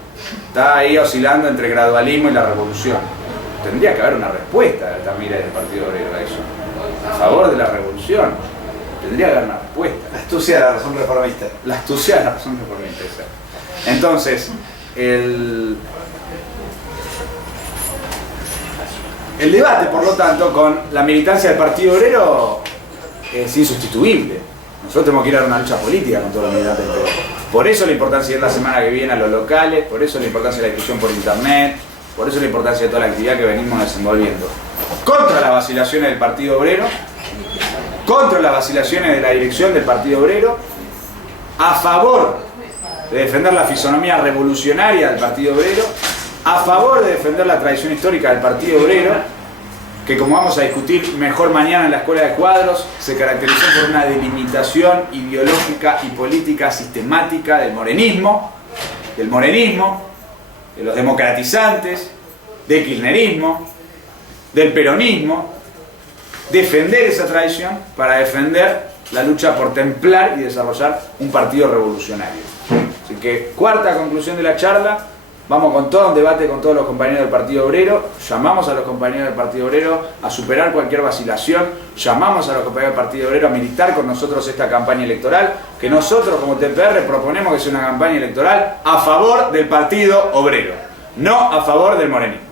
está ahí oscilando entre el gradualismo y la revolución. Tendría que haber una respuesta de Altamira y del Partido Obrero a eso, a favor de la revolución. Tendría que haber una respuesta. La astucia de la razón reformista. La astucia de la razón reformista, exacto. Entonces, el debate, por lo tanto, con la militancia del Partido Obrero es insustituible. Nosotros tenemos que ir a una lucha política con todos los militantes del PO. Por eso la importancia de ir la semana que viene a los locales, por eso la importancia de la discusión por internet, por eso la importancia de toda la actividad que venimos desenvolviendo. Contra las vacilaciones del Partido Obrero, contra las vacilaciones de la dirección del Partido Obrero, a favor de defender la fisonomía revolucionaria del Partido Obrero, a favor de defender la tradición histórica del Partido Obrero, que, como vamos a discutir mejor mañana en la Escuela de Cuadros, se caracterizó por una delimitación ideológica y política sistemática del morenismo, de los democratizantes, del kirchnerismo, del peronismo. Defender esa tradición para defender la lucha por templar y desarrollar un partido revolucionario. Así que, cuarta conclusión de la charla, vamos con todo un debate con todos los compañeros del Partido Obrero, llamamos a los compañeros del Partido Obrero a superar cualquier vacilación, llamamos a los compañeros del Partido Obrero a militar con nosotros esta campaña electoral, que nosotros como TPR proponemos que sea una campaña electoral a favor del Partido Obrero, no a favor del morenismo.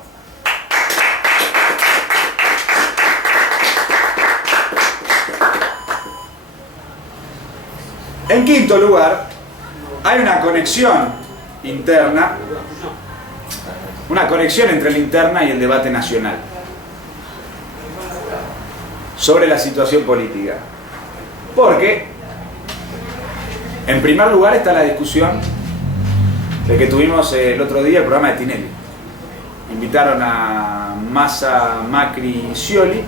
En quinto lugar, hay una conexión interna, una conexión entre la interna y el debate nacional sobre la situación política. Porque, en primer lugar, está la discusión de que tuvimos el otro día el programa de Tinelli. Invitaron a Massa, Macri y Scioli,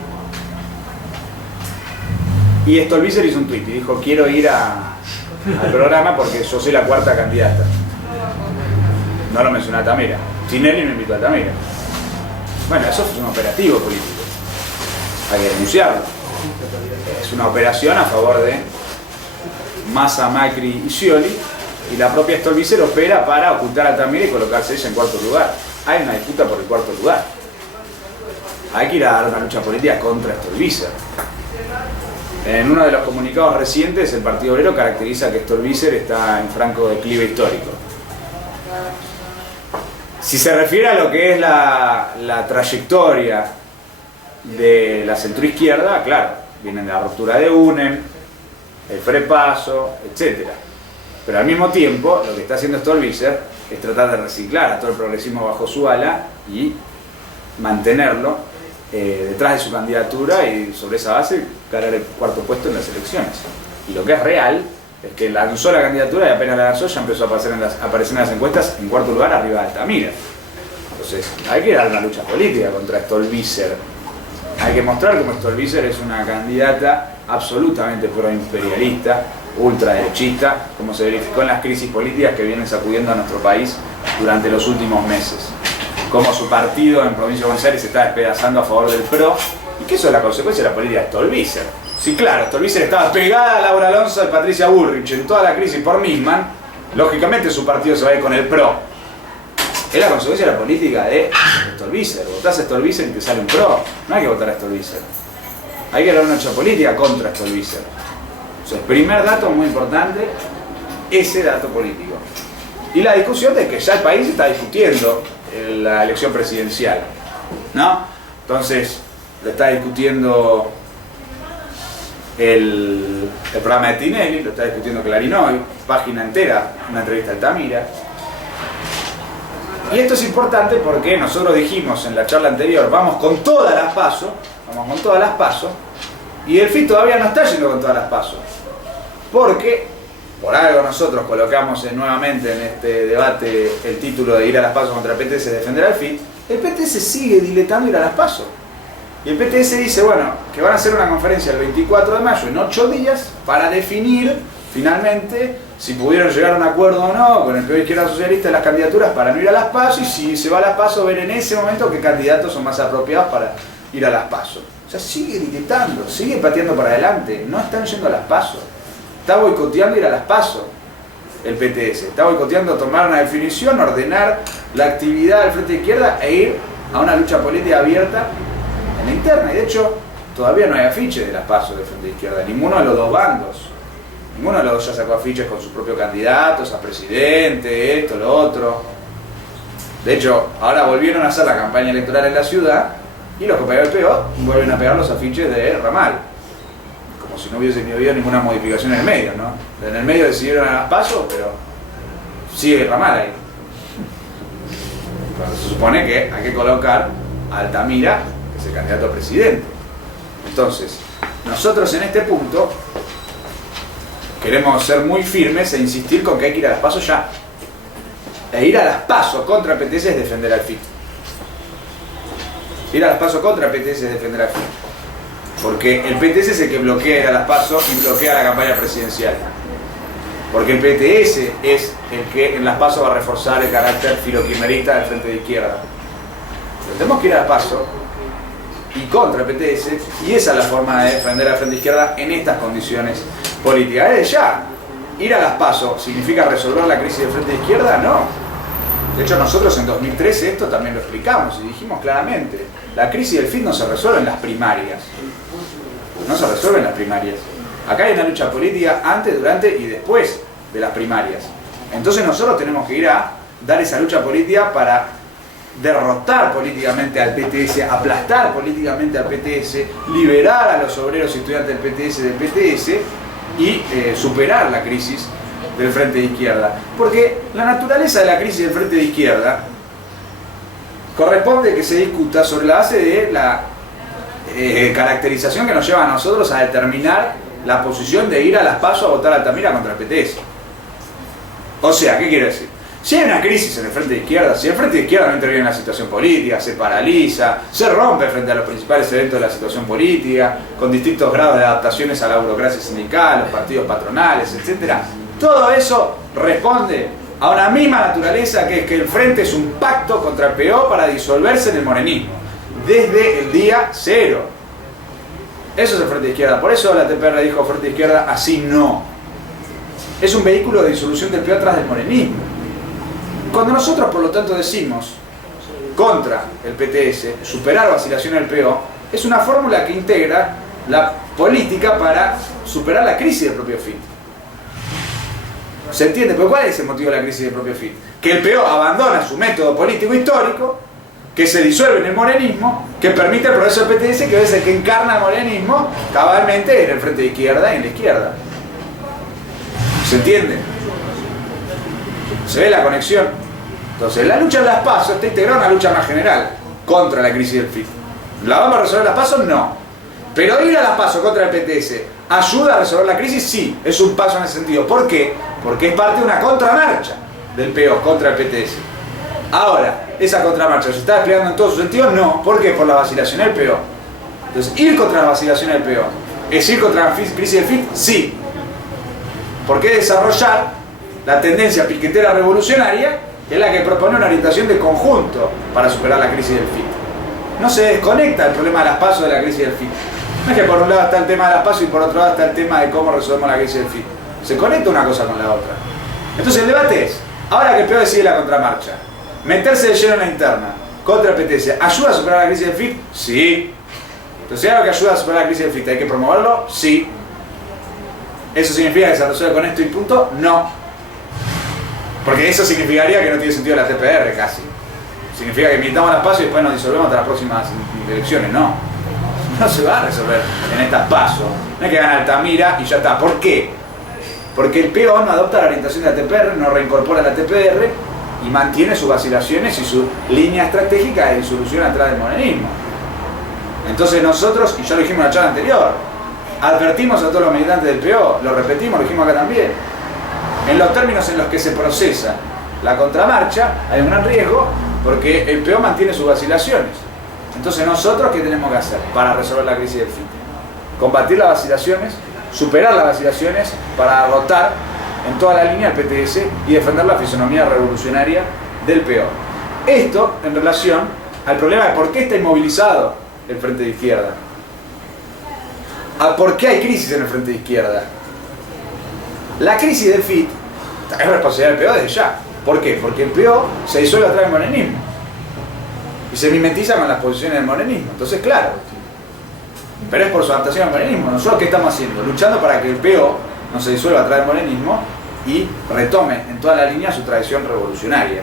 y Stolbizer hizo un tuit y dijo: quiero ir al programa porque yo soy la cuarta candidata. No lo mencionó Altamira. Tinelli me invitó a Altamira. Bueno, eso es un operativo político. Hay que denunciarlo. Es una operación a favor de Massa, Macri y Scioli, y la propia Stolbizer opera para ocultar a Altamira y colocarse ella en cuarto lugar. Hay una disputa por el cuarto lugar. Hay que ir a dar una lucha política contra Stolbizer. En uno de los comunicados recientes, el Partido Obrero caracteriza que Stolbizer está en franco declive histórico. Si se refiere a lo que es la trayectoria de la centroizquierda, claro, vienen de la ruptura de UNEM, el Frepaso, etc. Pero al mismo tiempo, lo que está haciendo Stolbizer es tratar de reciclar a todo el progresismo bajo su ala y mantenerlo detrás de su candidatura y sobre esa base ganar el cuarto puesto en las elecciones. Y lo que es real es que lanzó la candidatura y apenas la lanzó ya empezó a aparecer en las encuestas en cuarto lugar arriba de Altamira. Entonces hay que dar una lucha política contra Stolbizer. Hay que mostrar cómo Stolbizer es una candidata absolutamente proimperialista, ultraderechista, como se verificó en las crisis políticas que vienen sacudiendo a nuestro país durante los últimos meses. Cómo su partido en Provincia de Buenos Aires se está despedazando a favor del PRO, y que eso es la consecuencia de la política de Stolbizer. Sí, claro, Stolbizer estaba pegada a Laura Alonso y Patricia Bullrich en toda la crisis por Nisman, lógicamente su partido se va a ir con el PRO. Es la consecuencia de la política de Stolbizer. Votás a Stolbizer y te sale un PRO. No hay que votar a Stolbizer. Hay que dar una lucha política contra Stolbizer. Entonces, primer dato muy importante, ese dato político. Y la discusión de que ya el país está discutiendo la elección presidencial, ¿no? Entonces, lo está discutiendo el programa de Tinelli, lo está discutiendo Clarín hoy, página entera, una entrevista a Altamira. Y esto es importante porque nosotros dijimos en la charla anterior, vamos con todas las PASO, y el FIT todavía no está yendo con todas las PASO. Porque, por algo nosotros colocamos nuevamente en este debate el título de ir a las PASO contra el PTS, defender al FIT, el PTS sigue diletando ir a las PASO. Y el PTS dice, bueno, que van a hacer una conferencia el 24 de mayo, en 8 días, para definir finalmente si pudieron llegar a un acuerdo o no con el PO Izquierda Socialista de las candidaturas para no ir a las PASO, y si se va a las PASO, ver en ese momento qué candidatos son más apropiados para ir a las PASO. O sea, sigue diletando, sigue pateando para adelante, no están yendo a las PASO. Está boicoteando ir a las PASO el PTS, está boicoteando tomar una definición, ordenar la actividad del Frente de Izquierda e ir a una lucha política abierta en la interna. Y de hecho, todavía no hay afiches de las PASO del Frente de Izquierda, ninguno de los dos bandos. Ninguno de los dos ya sacó afiches con sus propios candidatos, a presidente, esto, lo otro. De hecho, ahora volvieron a hacer la campaña electoral en la ciudad y los compañeros del PO vuelven a pegar los afiches de Ramal. Como si no hubiese habido ninguna modificación en el medio, ¿no? En el medio decidieron a las PASO, pero sigue Ramal ahí. Entonces, se supone que hay que colocar a Altamira, que es el candidato a presidente. Entonces, nosotros en este punto queremos ser muy firmes e insistir con que hay que ir a las PASO ya. E ir a las PASO contra el PTS es defender al FIT. Ir a las PASO contra el PTS es defender al FIT. Porque el PTS es el que bloquea ir a las PASO y bloquea la campaña presidencial. Porque el PTS es el que en las PASO va a reforzar el carácter filoquimerista del Frente de Izquierda. Pero tenemos que ir a las PASO y contra el PTS, y esa es la forma de defender al Frente de Izquierda en estas condiciones políticas. Desde ya, ir a las PASO significa resolver la crisis del Frente de Izquierda, no. De hecho, nosotros en 2013 esto también lo explicamos y dijimos claramente, la crisis del FIT no se resuelve en las primarias. No se resuelve en las primarias. Acá hay una lucha política antes, durante y después de las primarias. Entonces nosotros tenemos que ir a dar esa lucha política para derrotar políticamente al PTS, aplastar políticamente al PTS, liberar a los obreros y estudiantes del PTS y superar la crisis del Frente de Izquierda. Porque la naturaleza de la crisis del Frente de Izquierda corresponde que se discuta sobre la base de la caracterización que nos lleva a nosotros a determinar la posición de ir a las PASO a votar a Altamira contra el PTS. O sea, ¿qué quiero decir? Si hay una crisis en el Frente de Izquierda, si el Frente de Izquierda no interviene en la situación política, se paraliza, se rompe frente a los principales eventos de la situación política, con distintos grados de adaptaciones a la burocracia sindical, los partidos patronales, etc. Todo eso responde a una misma naturaleza, que es que el Frente es un pacto contra el PO para disolverse en el morenismo, desde el día cero. Eso es el Frente de Izquierda. Por eso la TPR dijo Frente de Izquierda, así no. Es un vehículo de disolución del PO atrás del morenismo. Cuando nosotros, por lo tanto, decimos contra el PTS, superar vacilaciones del PO, es una fórmula que integra la política para superar la crisis del propio FIT. ¿Se entiende? ¿Pero cuál es el motivo de la crisis del propio FIT? Que el PO abandona su método político histórico, que se disuelve en el morenismo, que permite el progreso del PTS, que es el que encarna el morenismo cabalmente en el Frente de Izquierda y en la izquierda. ¿Se entiende? ¿Se ve la conexión? Entonces, la lucha en las PASO está integrada en una lucha más general contra la crisis del FIT. ¿La vamos a resolver las PASO? No. Pero ir a las PASO contra el PTS ¿ayuda a resolver la crisis? Sí, es un paso en ese sentido. ¿Por qué? Porque es parte de una contramarcha del PO contra el PTS. Ahora, ¿esa contramarcha se está desplegando en todos sus sentidos? No. ¿Por qué? Por la vacilación del PO. Entonces, ir contra la vacilación del PO, ¿es ir contra la crisis del FIT? Sí. ¿Por qué desarrollar la tendencia piquetera revolucionaria, que es la que propone una orientación de conjunto para superar la crisis del FIT? No se desconecta el problema de las PASO de la crisis del FIT. No es que por un lado está el tema de las PASO y por otro lado está el tema de cómo resolvemos la crisis del FIT. Se conecta una cosa con la otra. Entonces el debate es, ahora que el PO decide la contramarcha, meterse de lleno en la interna contra el PTS, ¿ayuda a superar la crisis del FIT? Sí. Entonces, ¿algo que ayuda a superar la crisis del FIT hay que promoverlo? Sí. ¿Eso significa que se resuelve con esto y punto? No. Porque eso significaría que no tiene sentido la TPR casi. Significa que militamos las PASO y después nos disolvemos hasta las próximas elecciones. No. No se va a resolver en estas PASO. No hay que ganar Altamira y ya está. ¿Por qué? Porque el PO no adopta la orientación de la TPR, no reincorpora la TPR y mantiene sus vacilaciones y su línea estratégica de disolución atrás del morenismo. Entonces nosotros, y ya lo dijimos en la charla anterior, advertimos a todos los militantes del PO, lo repetimos, lo dijimos acá también. En los términos en los que se procesa la contramarcha, hay un gran riesgo porque el PO mantiene sus vacilaciones. Entonces nosotros, ¿qué tenemos que hacer para resolver la crisis del FIT? Combatir las vacilaciones, superar las vacilaciones para derrotar en toda la línea al PTS y defender la fisonomía revolucionaria del PO. Esto en relación al problema de por qué está inmovilizado el Frente de Izquierda. ¿Por qué hay crisis en el Frente de Izquierda? La crisis del FIT es responsabilidad del PO desde ya. ¿Por qué? Porque el PO se disuelve atrás del morenismo y se mimetiza con las posiciones del morenismo. Entonces, claro, pero es por su adaptación al morenismo. ¿Nosotros qué estamos haciendo? Luchando para que el PO no se disuelva atrás del morenismo y retome en toda la línea su tradición revolucionaria.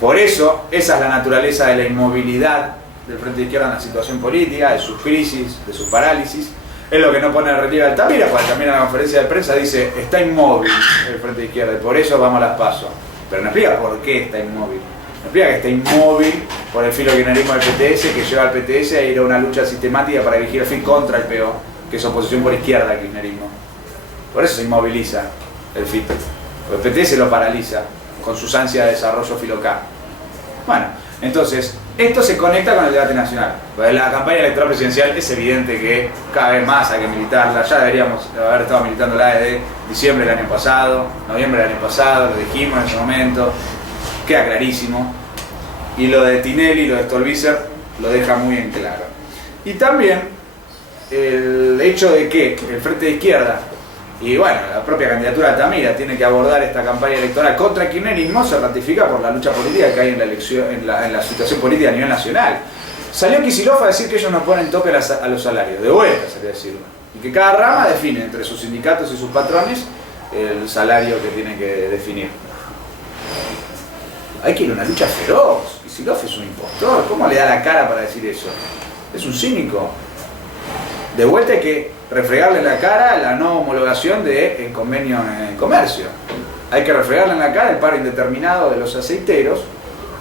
Por eso, esa es la naturaleza de la inmovilidad del Frente de Izquierda en la situación política, de sus crisis, de sus parálisis. Es lo que no pone en relieve Altamira, cuando también en la conferencia de prensa dice está inmóvil el Frente de Izquierda y por eso vamos a las PASO. Pero no explica por qué está inmóvil. No explica que está inmóvil por el filokirchnerismo del PTS, que lleva al PTS a ir a una lucha sistemática para dirigir el FIT contra el PO, que es oposición por izquierda al kirchnerismo. Por eso se inmoviliza el FIT. Porque el PTS lo paraliza con sus ansias de desarrollo filocá. Bueno, entonces, esto se conecta con el debate nacional. Pues la campaña electoral presidencial es evidente que cada vez más hay que militarla. Ya deberíamos haber estado militándola desde diciembre del año pasado, noviembre del año pasado, lo dijimos en ese momento. Queda clarísimo. Y lo de Tinelli y lo de Stolbizer lo deja muy en claro. Y también el hecho de que el Frente de Izquierda y bueno, la propia candidatura de Altamira tiene que abordar esta campaña electoral contra el kirchnerismo, se ratifica por la lucha política que hay en la elección, en la situación política a nivel nacional. Salió Kicillof a decir que ellos no ponen tope a los salarios, de vuelta sería decirlo, y que cada rama define entre sus sindicatos y sus patrones el salario que tiene que definir. Hay que ir a una lucha feroz. Kicillof es un impostor, ¿cómo le da la cara para decir eso? Es un cínico. De vuelta hay que refregarle en la cara la no homologación del convenio en comercio. Hay que refregarle en la cara el paro indeterminado de los aceiteros,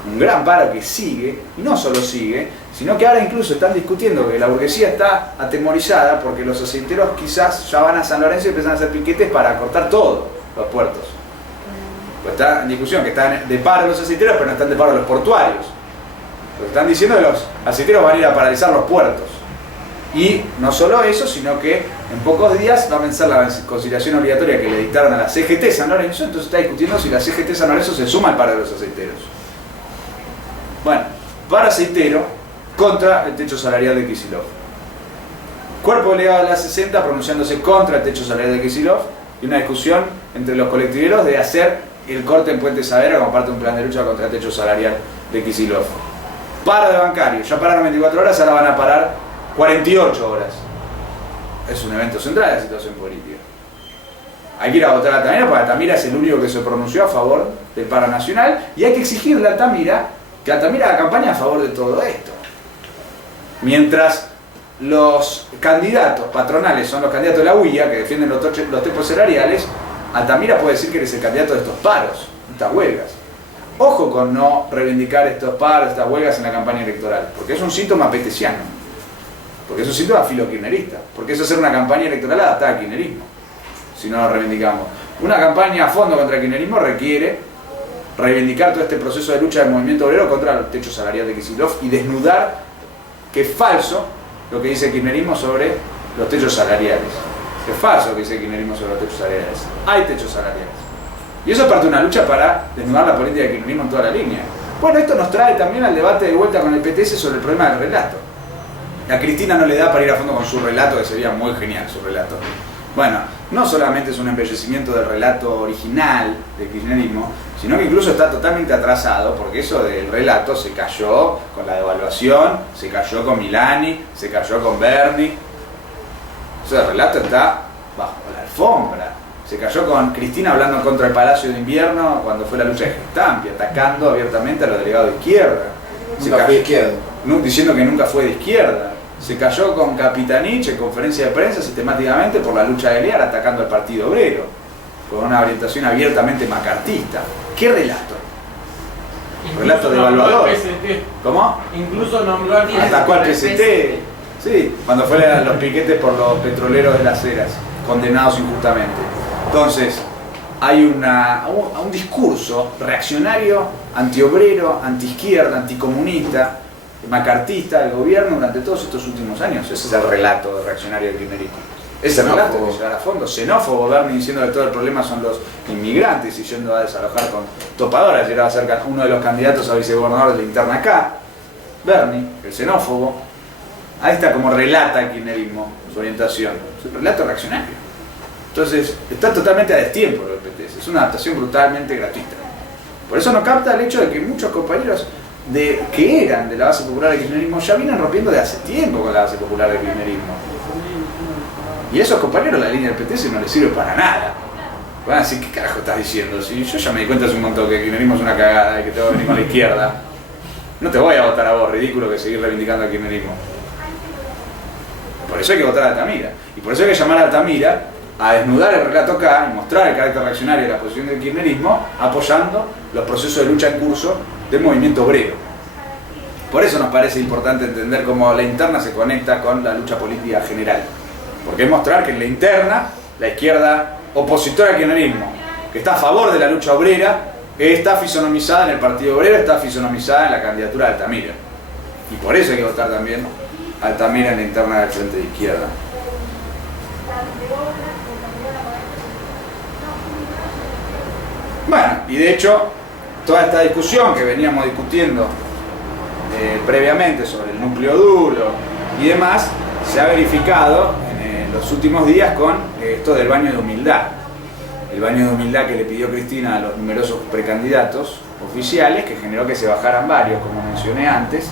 un gran paro que sigue, y no solo sigue, sino que ahora incluso están discutiendo que la burguesía está atemorizada porque los aceiteros quizás ya van a San Lorenzo y empiezan a hacer piquetes para cortar todos los puertos. Pues está en discusión que están de paro los aceiteros, pero no están de paro los portuarios. Pues están diciendo que los aceiteros van a ir a paralizar los puertos. Y no solo eso, sino que en pocos días va a vencer la conciliación obligatoria que le dictaron a la CGT San Lorenzo, entonces está discutiendo si la CGT San Lorenzo se suma al paro de los aceiteros. Bueno, paro aceitero contra el techo salarial de Kicillof. Cuerpo delegado de la 60 pronunciándose contra el techo salarial de Kicillof y una discusión entre los colectiveros de hacer el corte en Puente Saavedra como parte de un plan de lucha contra el techo salarial de Kicillof. Paro de bancarios, ya pararon 24 horas, ahora van a parar 48 horas. Es un evento central de la situación política. Hay que ir a votar a Altamira porque Altamira es el único que se pronunció a favor del paro nacional y hay que exigirle a Altamira que Altamira haga campaña a favor de todo esto. Mientras los candidatos patronales son los candidatos de la UIA que defienden los topes salariales, Altamira puede decir que eres el candidato de estos paros, de estas huelgas. Ojo con no reivindicar estos paros, estas huelgas en la campaña electoral, porque es un síntoma peteciano, porque es un síntoma filokirchnerista, porque eso es hacer una campaña electoral adaptada al kirchnerismo, si no lo reivindicamos. Una campaña a fondo contra el kirchnerismo requiere reivindicar todo este proceso de lucha del movimiento obrero contra el techo salarial de Kicillof y desnudar que es falso lo que dice el kirchnerismo sobre los techos salariales. Es falso lo que dice el kirchnerismo sobre los techos salariales. Hay techos salariales. Y eso es parte de una lucha para desnudar la política del kirchnerismo en toda la línea. Bueno, esto nos trae también al debate de vuelta con el PTS sobre el problema del relato. A Cristina no le da para ir a fondo con su relato, que sería muy genial su relato. Bueno, no solamente es un embellecimiento del relato original del kirchnerismo, sino que incluso está totalmente atrasado, porque eso del relato se cayó con la devaluación, se cayó con Milani, se cayó con Berni. Eso del relato está bajo la alfombra. Se cayó con Cristina hablando contra el Palacio de Invierno cuando fue la lucha de Gestampi, atacando abiertamente a los delegados de izquierda. Nunca fue de izquierda. Diciendo que nunca fue de izquierda. Se cayó con Capitanich en conferencia de prensa sistemáticamente por la lucha de Lear, atacando al Partido Obrero, con una orientación abiertamente macartista. ¿Qué relato? Relato devaluador. ¿Cómo? Incluso nombró al Atacó al PCT. Sí, cuando fueron los piquetes por los petroleros de las Heras, condenados injustamente. Entonces, hay un discurso reaccionario, antiobrero, antiizquierda, anticomunista, macartista del gobierno durante todos estos últimos años. Ese es el relato reaccionario del kirchnerismo. Ese relato que llegar a fondo, xenófobo, Berni diciendo que todo el problema son los inmigrantes y yendo a desalojar con topadoras. Llegaba a ser uno de los candidatos a vicegobernador de la interna acá. Berni, el xenófobo. Ahí está como relata el kirchnerismo, su orientación. Es un relato reaccionario. Entonces, está totalmente a destiempo lo del PTS. Es una adaptación brutalmente gratuita. Por eso no capta el hecho de que muchos compañeros que eran de la base popular del kirchnerismo ya vienen rompiendo de hace tiempo con la base popular del kirchnerismo. Y a esos compañeros la línea del PTS no les sirve para nada. Van a decir, ¿qué carajo estás diciendo? Si yo ya me di cuenta hace un montón que el kirchnerismo es una cagada y que tengo que venir con la izquierda. No te voy a votar a vos, ridículo, que seguir reivindicando el kirchnerismo. Por eso hay que votar a Altamira. Y por eso hay que llamar a Altamira a desnudar el relato acá y mostrar el carácter reaccionario de la posición del kirchnerismo, apoyando los procesos de lucha en curso del movimiento obrero. Por eso nos parece importante entender cómo la interna se conecta con la lucha política general. Porque es mostrar que en la interna, la izquierda opositora al kirchnerismo, que está a favor de la lucha obrera, está fisonomizada en el Partido Obrero, está fisonomizada en la candidatura de Altamira. Y por eso hay que votar también a Altamira en la interna del Frente de Izquierda. Bueno, y de hecho, toda esta discusión que veníamos discutiendo previamente sobre el núcleo duro y demás, se ha verificado en los últimos días con esto del baño de humildad. El baño de humildad que le pidió Cristina a los numerosos precandidatos oficiales, que generó que se bajaran varios, como mencioné antes,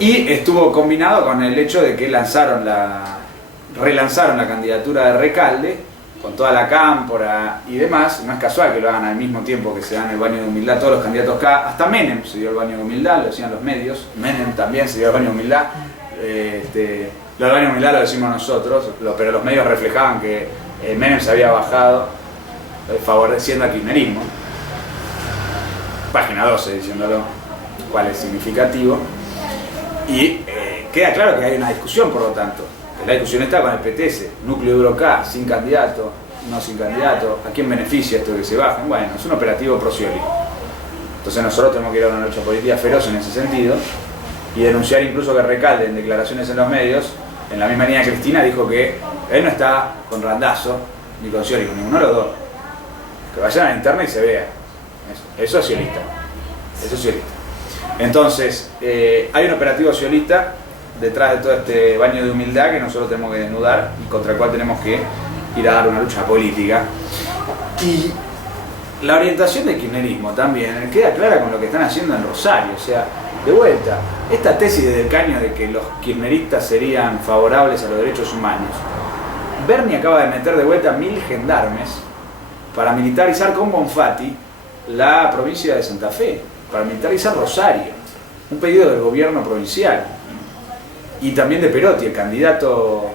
y estuvo combinado con el hecho de que relanzaron la candidatura de Recalde, con toda la cámpora y demás. No es casual que lo hagan al mismo tiempo que se dan el baño de humildad todos los candidatos acá. Hasta Menem se dio el baño de humildad, lo decían los medios. Menem también se dio el baño de humildad. Lo del baño de humildad lo decimos nosotros, pero los medios reflejaban que Menem se había bajado favoreciendo al kirchnerismo. Página 12 diciéndolo, cuál es significativo. Y queda claro que hay una discusión, por lo tanto. La discusión está con el PTS, núcleo duro acá, sin candidato, no sin candidato, ¿a quién beneficia esto de que se bajen? Bueno, es un operativo pro-Scioli. Entonces nosotros tenemos que ir a una lucha política feroz en ese sentido y denunciar incluso que Recalde en declaraciones en los medios, en la misma línea de Cristina, dijo que él no está con Randazzo ni con Scioli, con ninguno de los dos. Que vayan a la interna y se vea. Eso es sciolista. Eso es sciolista. Entonces, hay un operativo sciolista detrás de todo este baño de humildad que nosotros tenemos que desnudar y contra el cual tenemos que ir a dar una lucha política. Y la orientación del kirchnerismo también queda clara con lo que están haciendo en Rosario. O sea, de vuelta, esta tesis de Del Caño de que los kirchneristas serían favorables a los derechos humanos. Berni acaba de meter de vuelta 1000 gendarmes para militarizar con Bonfatti la provincia de Santa Fe, para militarizar Rosario. Un pedido del gobierno provincial. Y también de Perotti, el candidato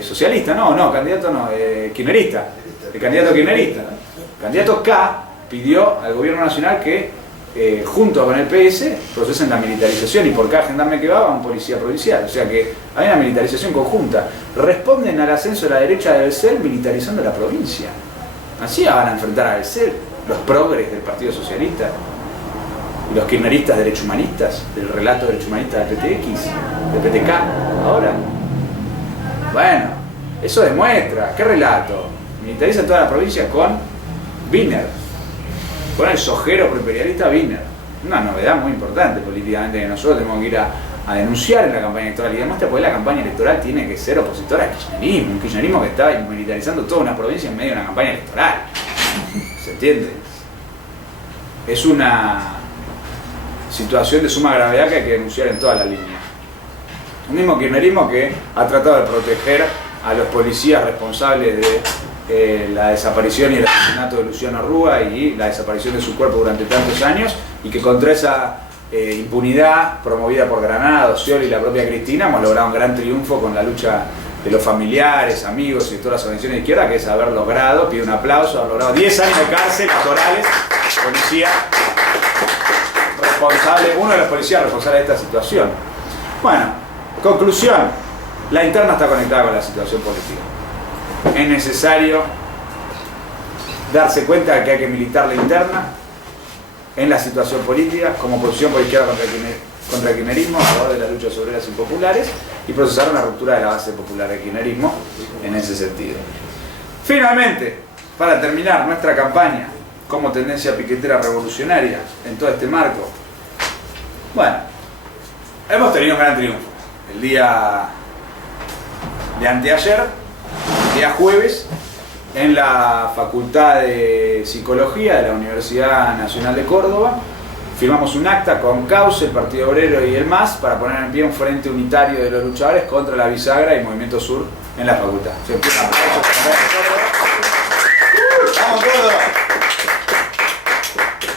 socialista, candidato kirchnerista. el candidato kirchnerista. El candidato K pidió al gobierno nacional que, junto con el PS, procesen la militarización, y por cada gendarme que va un policía provincial. O sea que hay una militarización conjunta. Responden al ascenso de la derecha del CEL militarizando la provincia. Así van a enfrentar al CEL los progres del Partido Socialista y los kirchneristas derechohumanistas, del relato derechohumanista del PTX, del PTK, ahora. Bueno, eso demuestra, ¿qué relato? Militariza toda la provincia con Wiener, con el sojero proimperialista Wiener. Una novedad muy importante políticamente que nosotros tenemos que ir a denunciar en la campaña electoral, y demuestra porque la campaña electoral tiene que ser opositora al kirchnerismo, un kirchnerismo que está militarizando toda una provincia en medio de una campaña electoral. ¿Se entiende? Es una situación de suma gravedad que hay que denunciar en toda la línea. Un mismo kirchnerismo que ha tratado de proteger a los policías responsables de la desaparición y el asesinato de Luciano Rúa y la desaparición de su cuerpo durante tantos años, y que contra esa impunidad promovida por Granado, Scioli y la propia Cristina hemos logrado un gran triunfo con la lucha de los familiares, amigos y todas las organizaciones de izquierda, que es haber logrado, pido un aplauso, haber logrado 10 años de cárcel catorales, policía responsable, uno de los policías responsables de esta situación. Bueno, conclusión, la interna está conectada con la situación política. Es necesario darse cuenta de que hay que militar la interna en la situación política como oposición por izquierda contra el kirchnerismo, a favor de las luchas obreras y populares, y procesar una ruptura de la base popular del kirchnerismo en ese sentido. Finalmente, para terminar nuestra campaña como tendencia piquetera revolucionaria en todo este marco, bueno, hemos tenido un gran triunfo. El día de anteayer, el día jueves, en la Facultad de Psicología de la Universidad Nacional de Córdoba, firmamos un acta con Cauce, el Partido Obrero y el MAS para poner en pie un frente unitario de los luchadores contra la bisagra y Movimiento Sur en la facultad. ¡Vamos, Córdoba!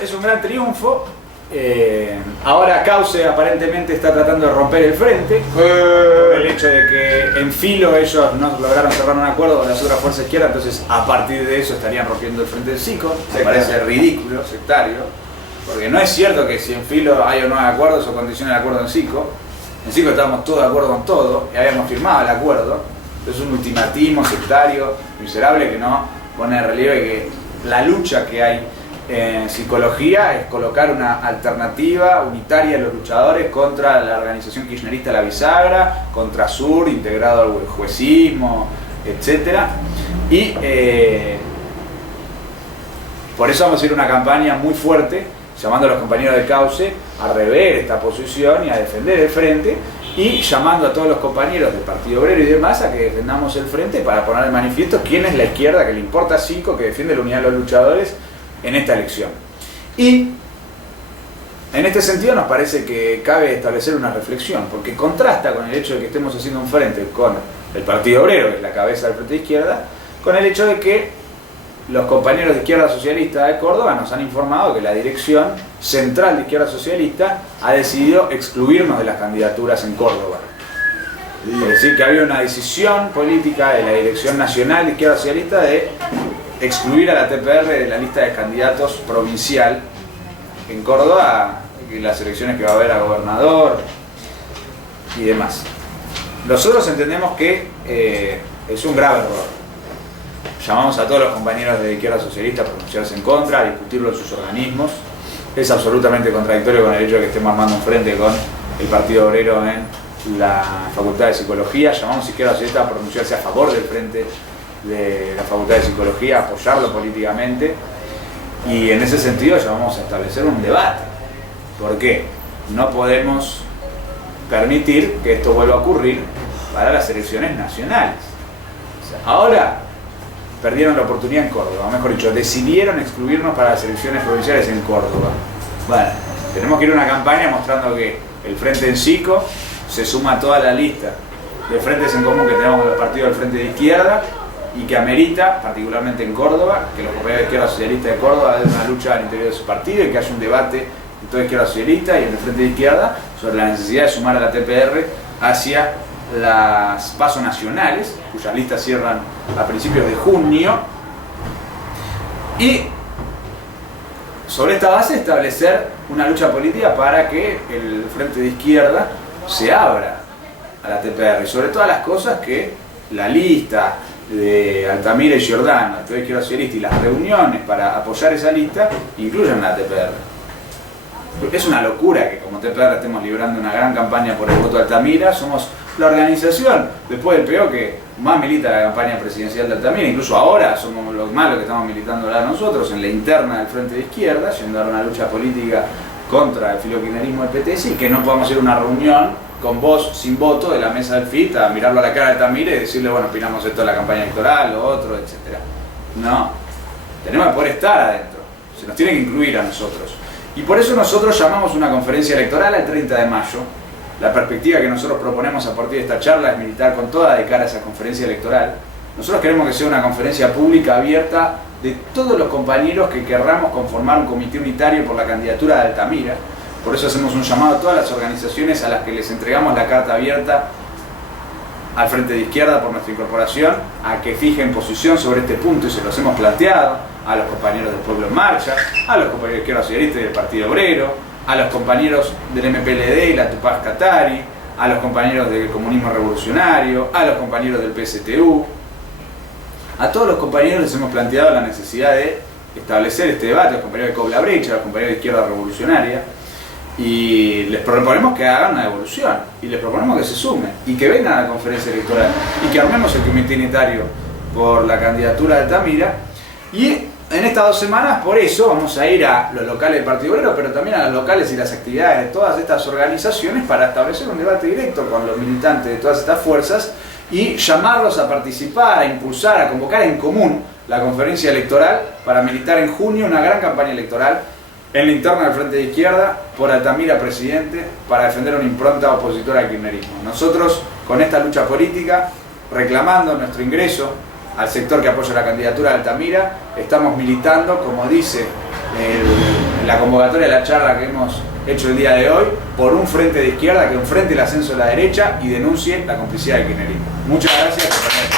Es un gran triunfo. Ahora Cauce aparentemente está tratando de romper el frente por el hecho de que en Filo ellos no lograron cerrar un acuerdo con las otras fuerzas izquierdas, entonces a partir de eso estarían rompiendo el frente del Psico. Me parece ridículo, sectario, porque no es cierto que si en Filo hay o no hay acuerdos o condiciona el acuerdo en Psico estábamos todos de acuerdo con todo y habíamos firmado el acuerdo. Es un ultimatismo sectario miserable que no pone en relieve que la lucha que hay en psicología es colocar una alternativa unitaria de los luchadores contra la organización kirchnerista La Bisagra, contra Sur, integrado al juecismo, etc. Y por eso vamos a ir a una campaña muy fuerte, llamando a los compañeros de Cauce a rever esta posición y a defender el frente, y llamando a todos los compañeros del Partido Obrero y demás a que defendamos el frente para poner de manifiesto quién es la izquierda que le importa Psico, que defiende la unidad de los luchadores en esta elección. Y en este sentido nos parece que cabe establecer una reflexión, porque contrasta con el hecho de que estemos haciendo un frente con el Partido Obrero, que es la cabeza del frente de izquierda, con el hecho de que los compañeros de Izquierda Socialista de Córdoba nos han informado que la dirección central de Izquierda Socialista ha decidido excluirnos de las candidaturas en Córdoba. Es decir, que había una decisión política de la dirección nacional de Izquierda Socialista de excluir a la TPR de la lista de candidatos provincial en Córdoba, en las elecciones que va a haber a gobernador y demás. Nosotros entendemos que es un grave error. Llamamos a todos los compañeros de Izquierda Socialista a pronunciarse en contra, a discutirlo en sus organismos. Es absolutamente contradictorio con el hecho de que estemos armando un frente con el Partido Obrero en la Facultad de Psicología. Llamamos a Izquierda Socialista a pronunciarse a favor del frente de la Facultad de Psicología, a apoyarlo políticamente, y en ese sentido llamamos a establecer un debate. ¿Por qué? No podemos permitir que esto vuelva a ocurrir para las elecciones nacionales. O sea, ahora perdieron la oportunidad en Córdoba, mejor dicho, decidieron excluirnos para las elecciones provinciales en Córdoba. Bueno, tenemos que ir a una campaña mostrando que el Frente en Psico se suma a toda la lista de frentes en común que tenemos con los partidos del Frente de Izquierda, y que amerita, particularmente en Córdoba, que los compañeros de Izquierda Socialista de Córdoba den una lucha al interior de su partido y que haya un debate en toda Izquierda Socialista y en el Frente de Izquierda sobre la necesidad de sumar a la TPR hacia las PASO nacionales, cuyas listas cierran a principios de junio, Y sobre esta base establecer una lucha política para que el Frente de Izquierda se abra a la TPR y sobre todas las cosas que la lista de Altamira y Giordano, el Partido Izquierda Socialista, y las reuniones para apoyar esa lista incluyan la TPR. Porque es una locura que como TPR estemos librando una gran campaña por el voto de Altamira. Somos la organización, después del PO, que más milita la campaña presidencial de Altamira. Incluso ahora somos los malos que estamos militando ahora nosotros en la interna del Frente de Izquierda, yendo a dar una lucha política contra el filokirchnerismo del PTS, y que no podamos ir a una reunión con voz sin voto de la mesa del FIT a mirarlo a la cara de Altamira y decirle, bueno, opinamos esto de la campaña electoral, lo otro, etc. No, tenemos que poder estar adentro, se nos tiene que incluir a nosotros. Y por eso nosotros llamamos una conferencia electoral al 30 de mayo. La perspectiva que nosotros proponemos a partir de esta charla es militar con toda de cara a esa conferencia electoral. Nosotros queremos que sea una conferencia pública abierta de todos los compañeros que querramos conformar un comité unitario por la candidatura de Altamira. Por eso hacemos un llamado a todas las organizaciones a las que les entregamos la carta abierta al Frente de Izquierda por nuestra incorporación, a que fijen posición sobre este punto, y se los hemos planteado a los compañeros del Pueblo en Marcha, a los compañeros de Izquierda Socialista y del Partido Obrero, a los compañeros del MPLD y la Tupac Katari, a los compañeros del Comunismo Revolucionario, a los compañeros del PSTU. A todos los compañeros les hemos planteado la necesidad de establecer este debate, a los compañeros de Cobla Brecha, a los compañeros de Izquierda Revolucionaria, y les proponemos que hagan una evolución, y les proponemos que se sumen, y que vengan a la conferencia electoral, y que armemos el comité unitario por la candidatura de Altamira. Y en estas 2 semanas, por eso, vamos a ir a los locales del Partido Obrero, pero también a los locales y las actividades de todas estas organizaciones para establecer un debate directo con los militantes de todas estas fuerzas y llamarlos a participar, a impulsar, a convocar en común la conferencia electoral para militar en junio una gran campaña electoral en la interna del Frente de Izquierda por Altamira presidente, para defender una impronta opositora al kirchnerismo. Nosotros, con esta lucha política, reclamando nuestro ingreso al sector que apoya la candidatura de Altamira, estamos militando, como dice la convocatoria de la charla que hemos hecho el día de hoy, por un Frente de Izquierda que enfrente el ascenso de la derecha y denuncie la complicidad del kirchnerismo. Muchas gracias por tener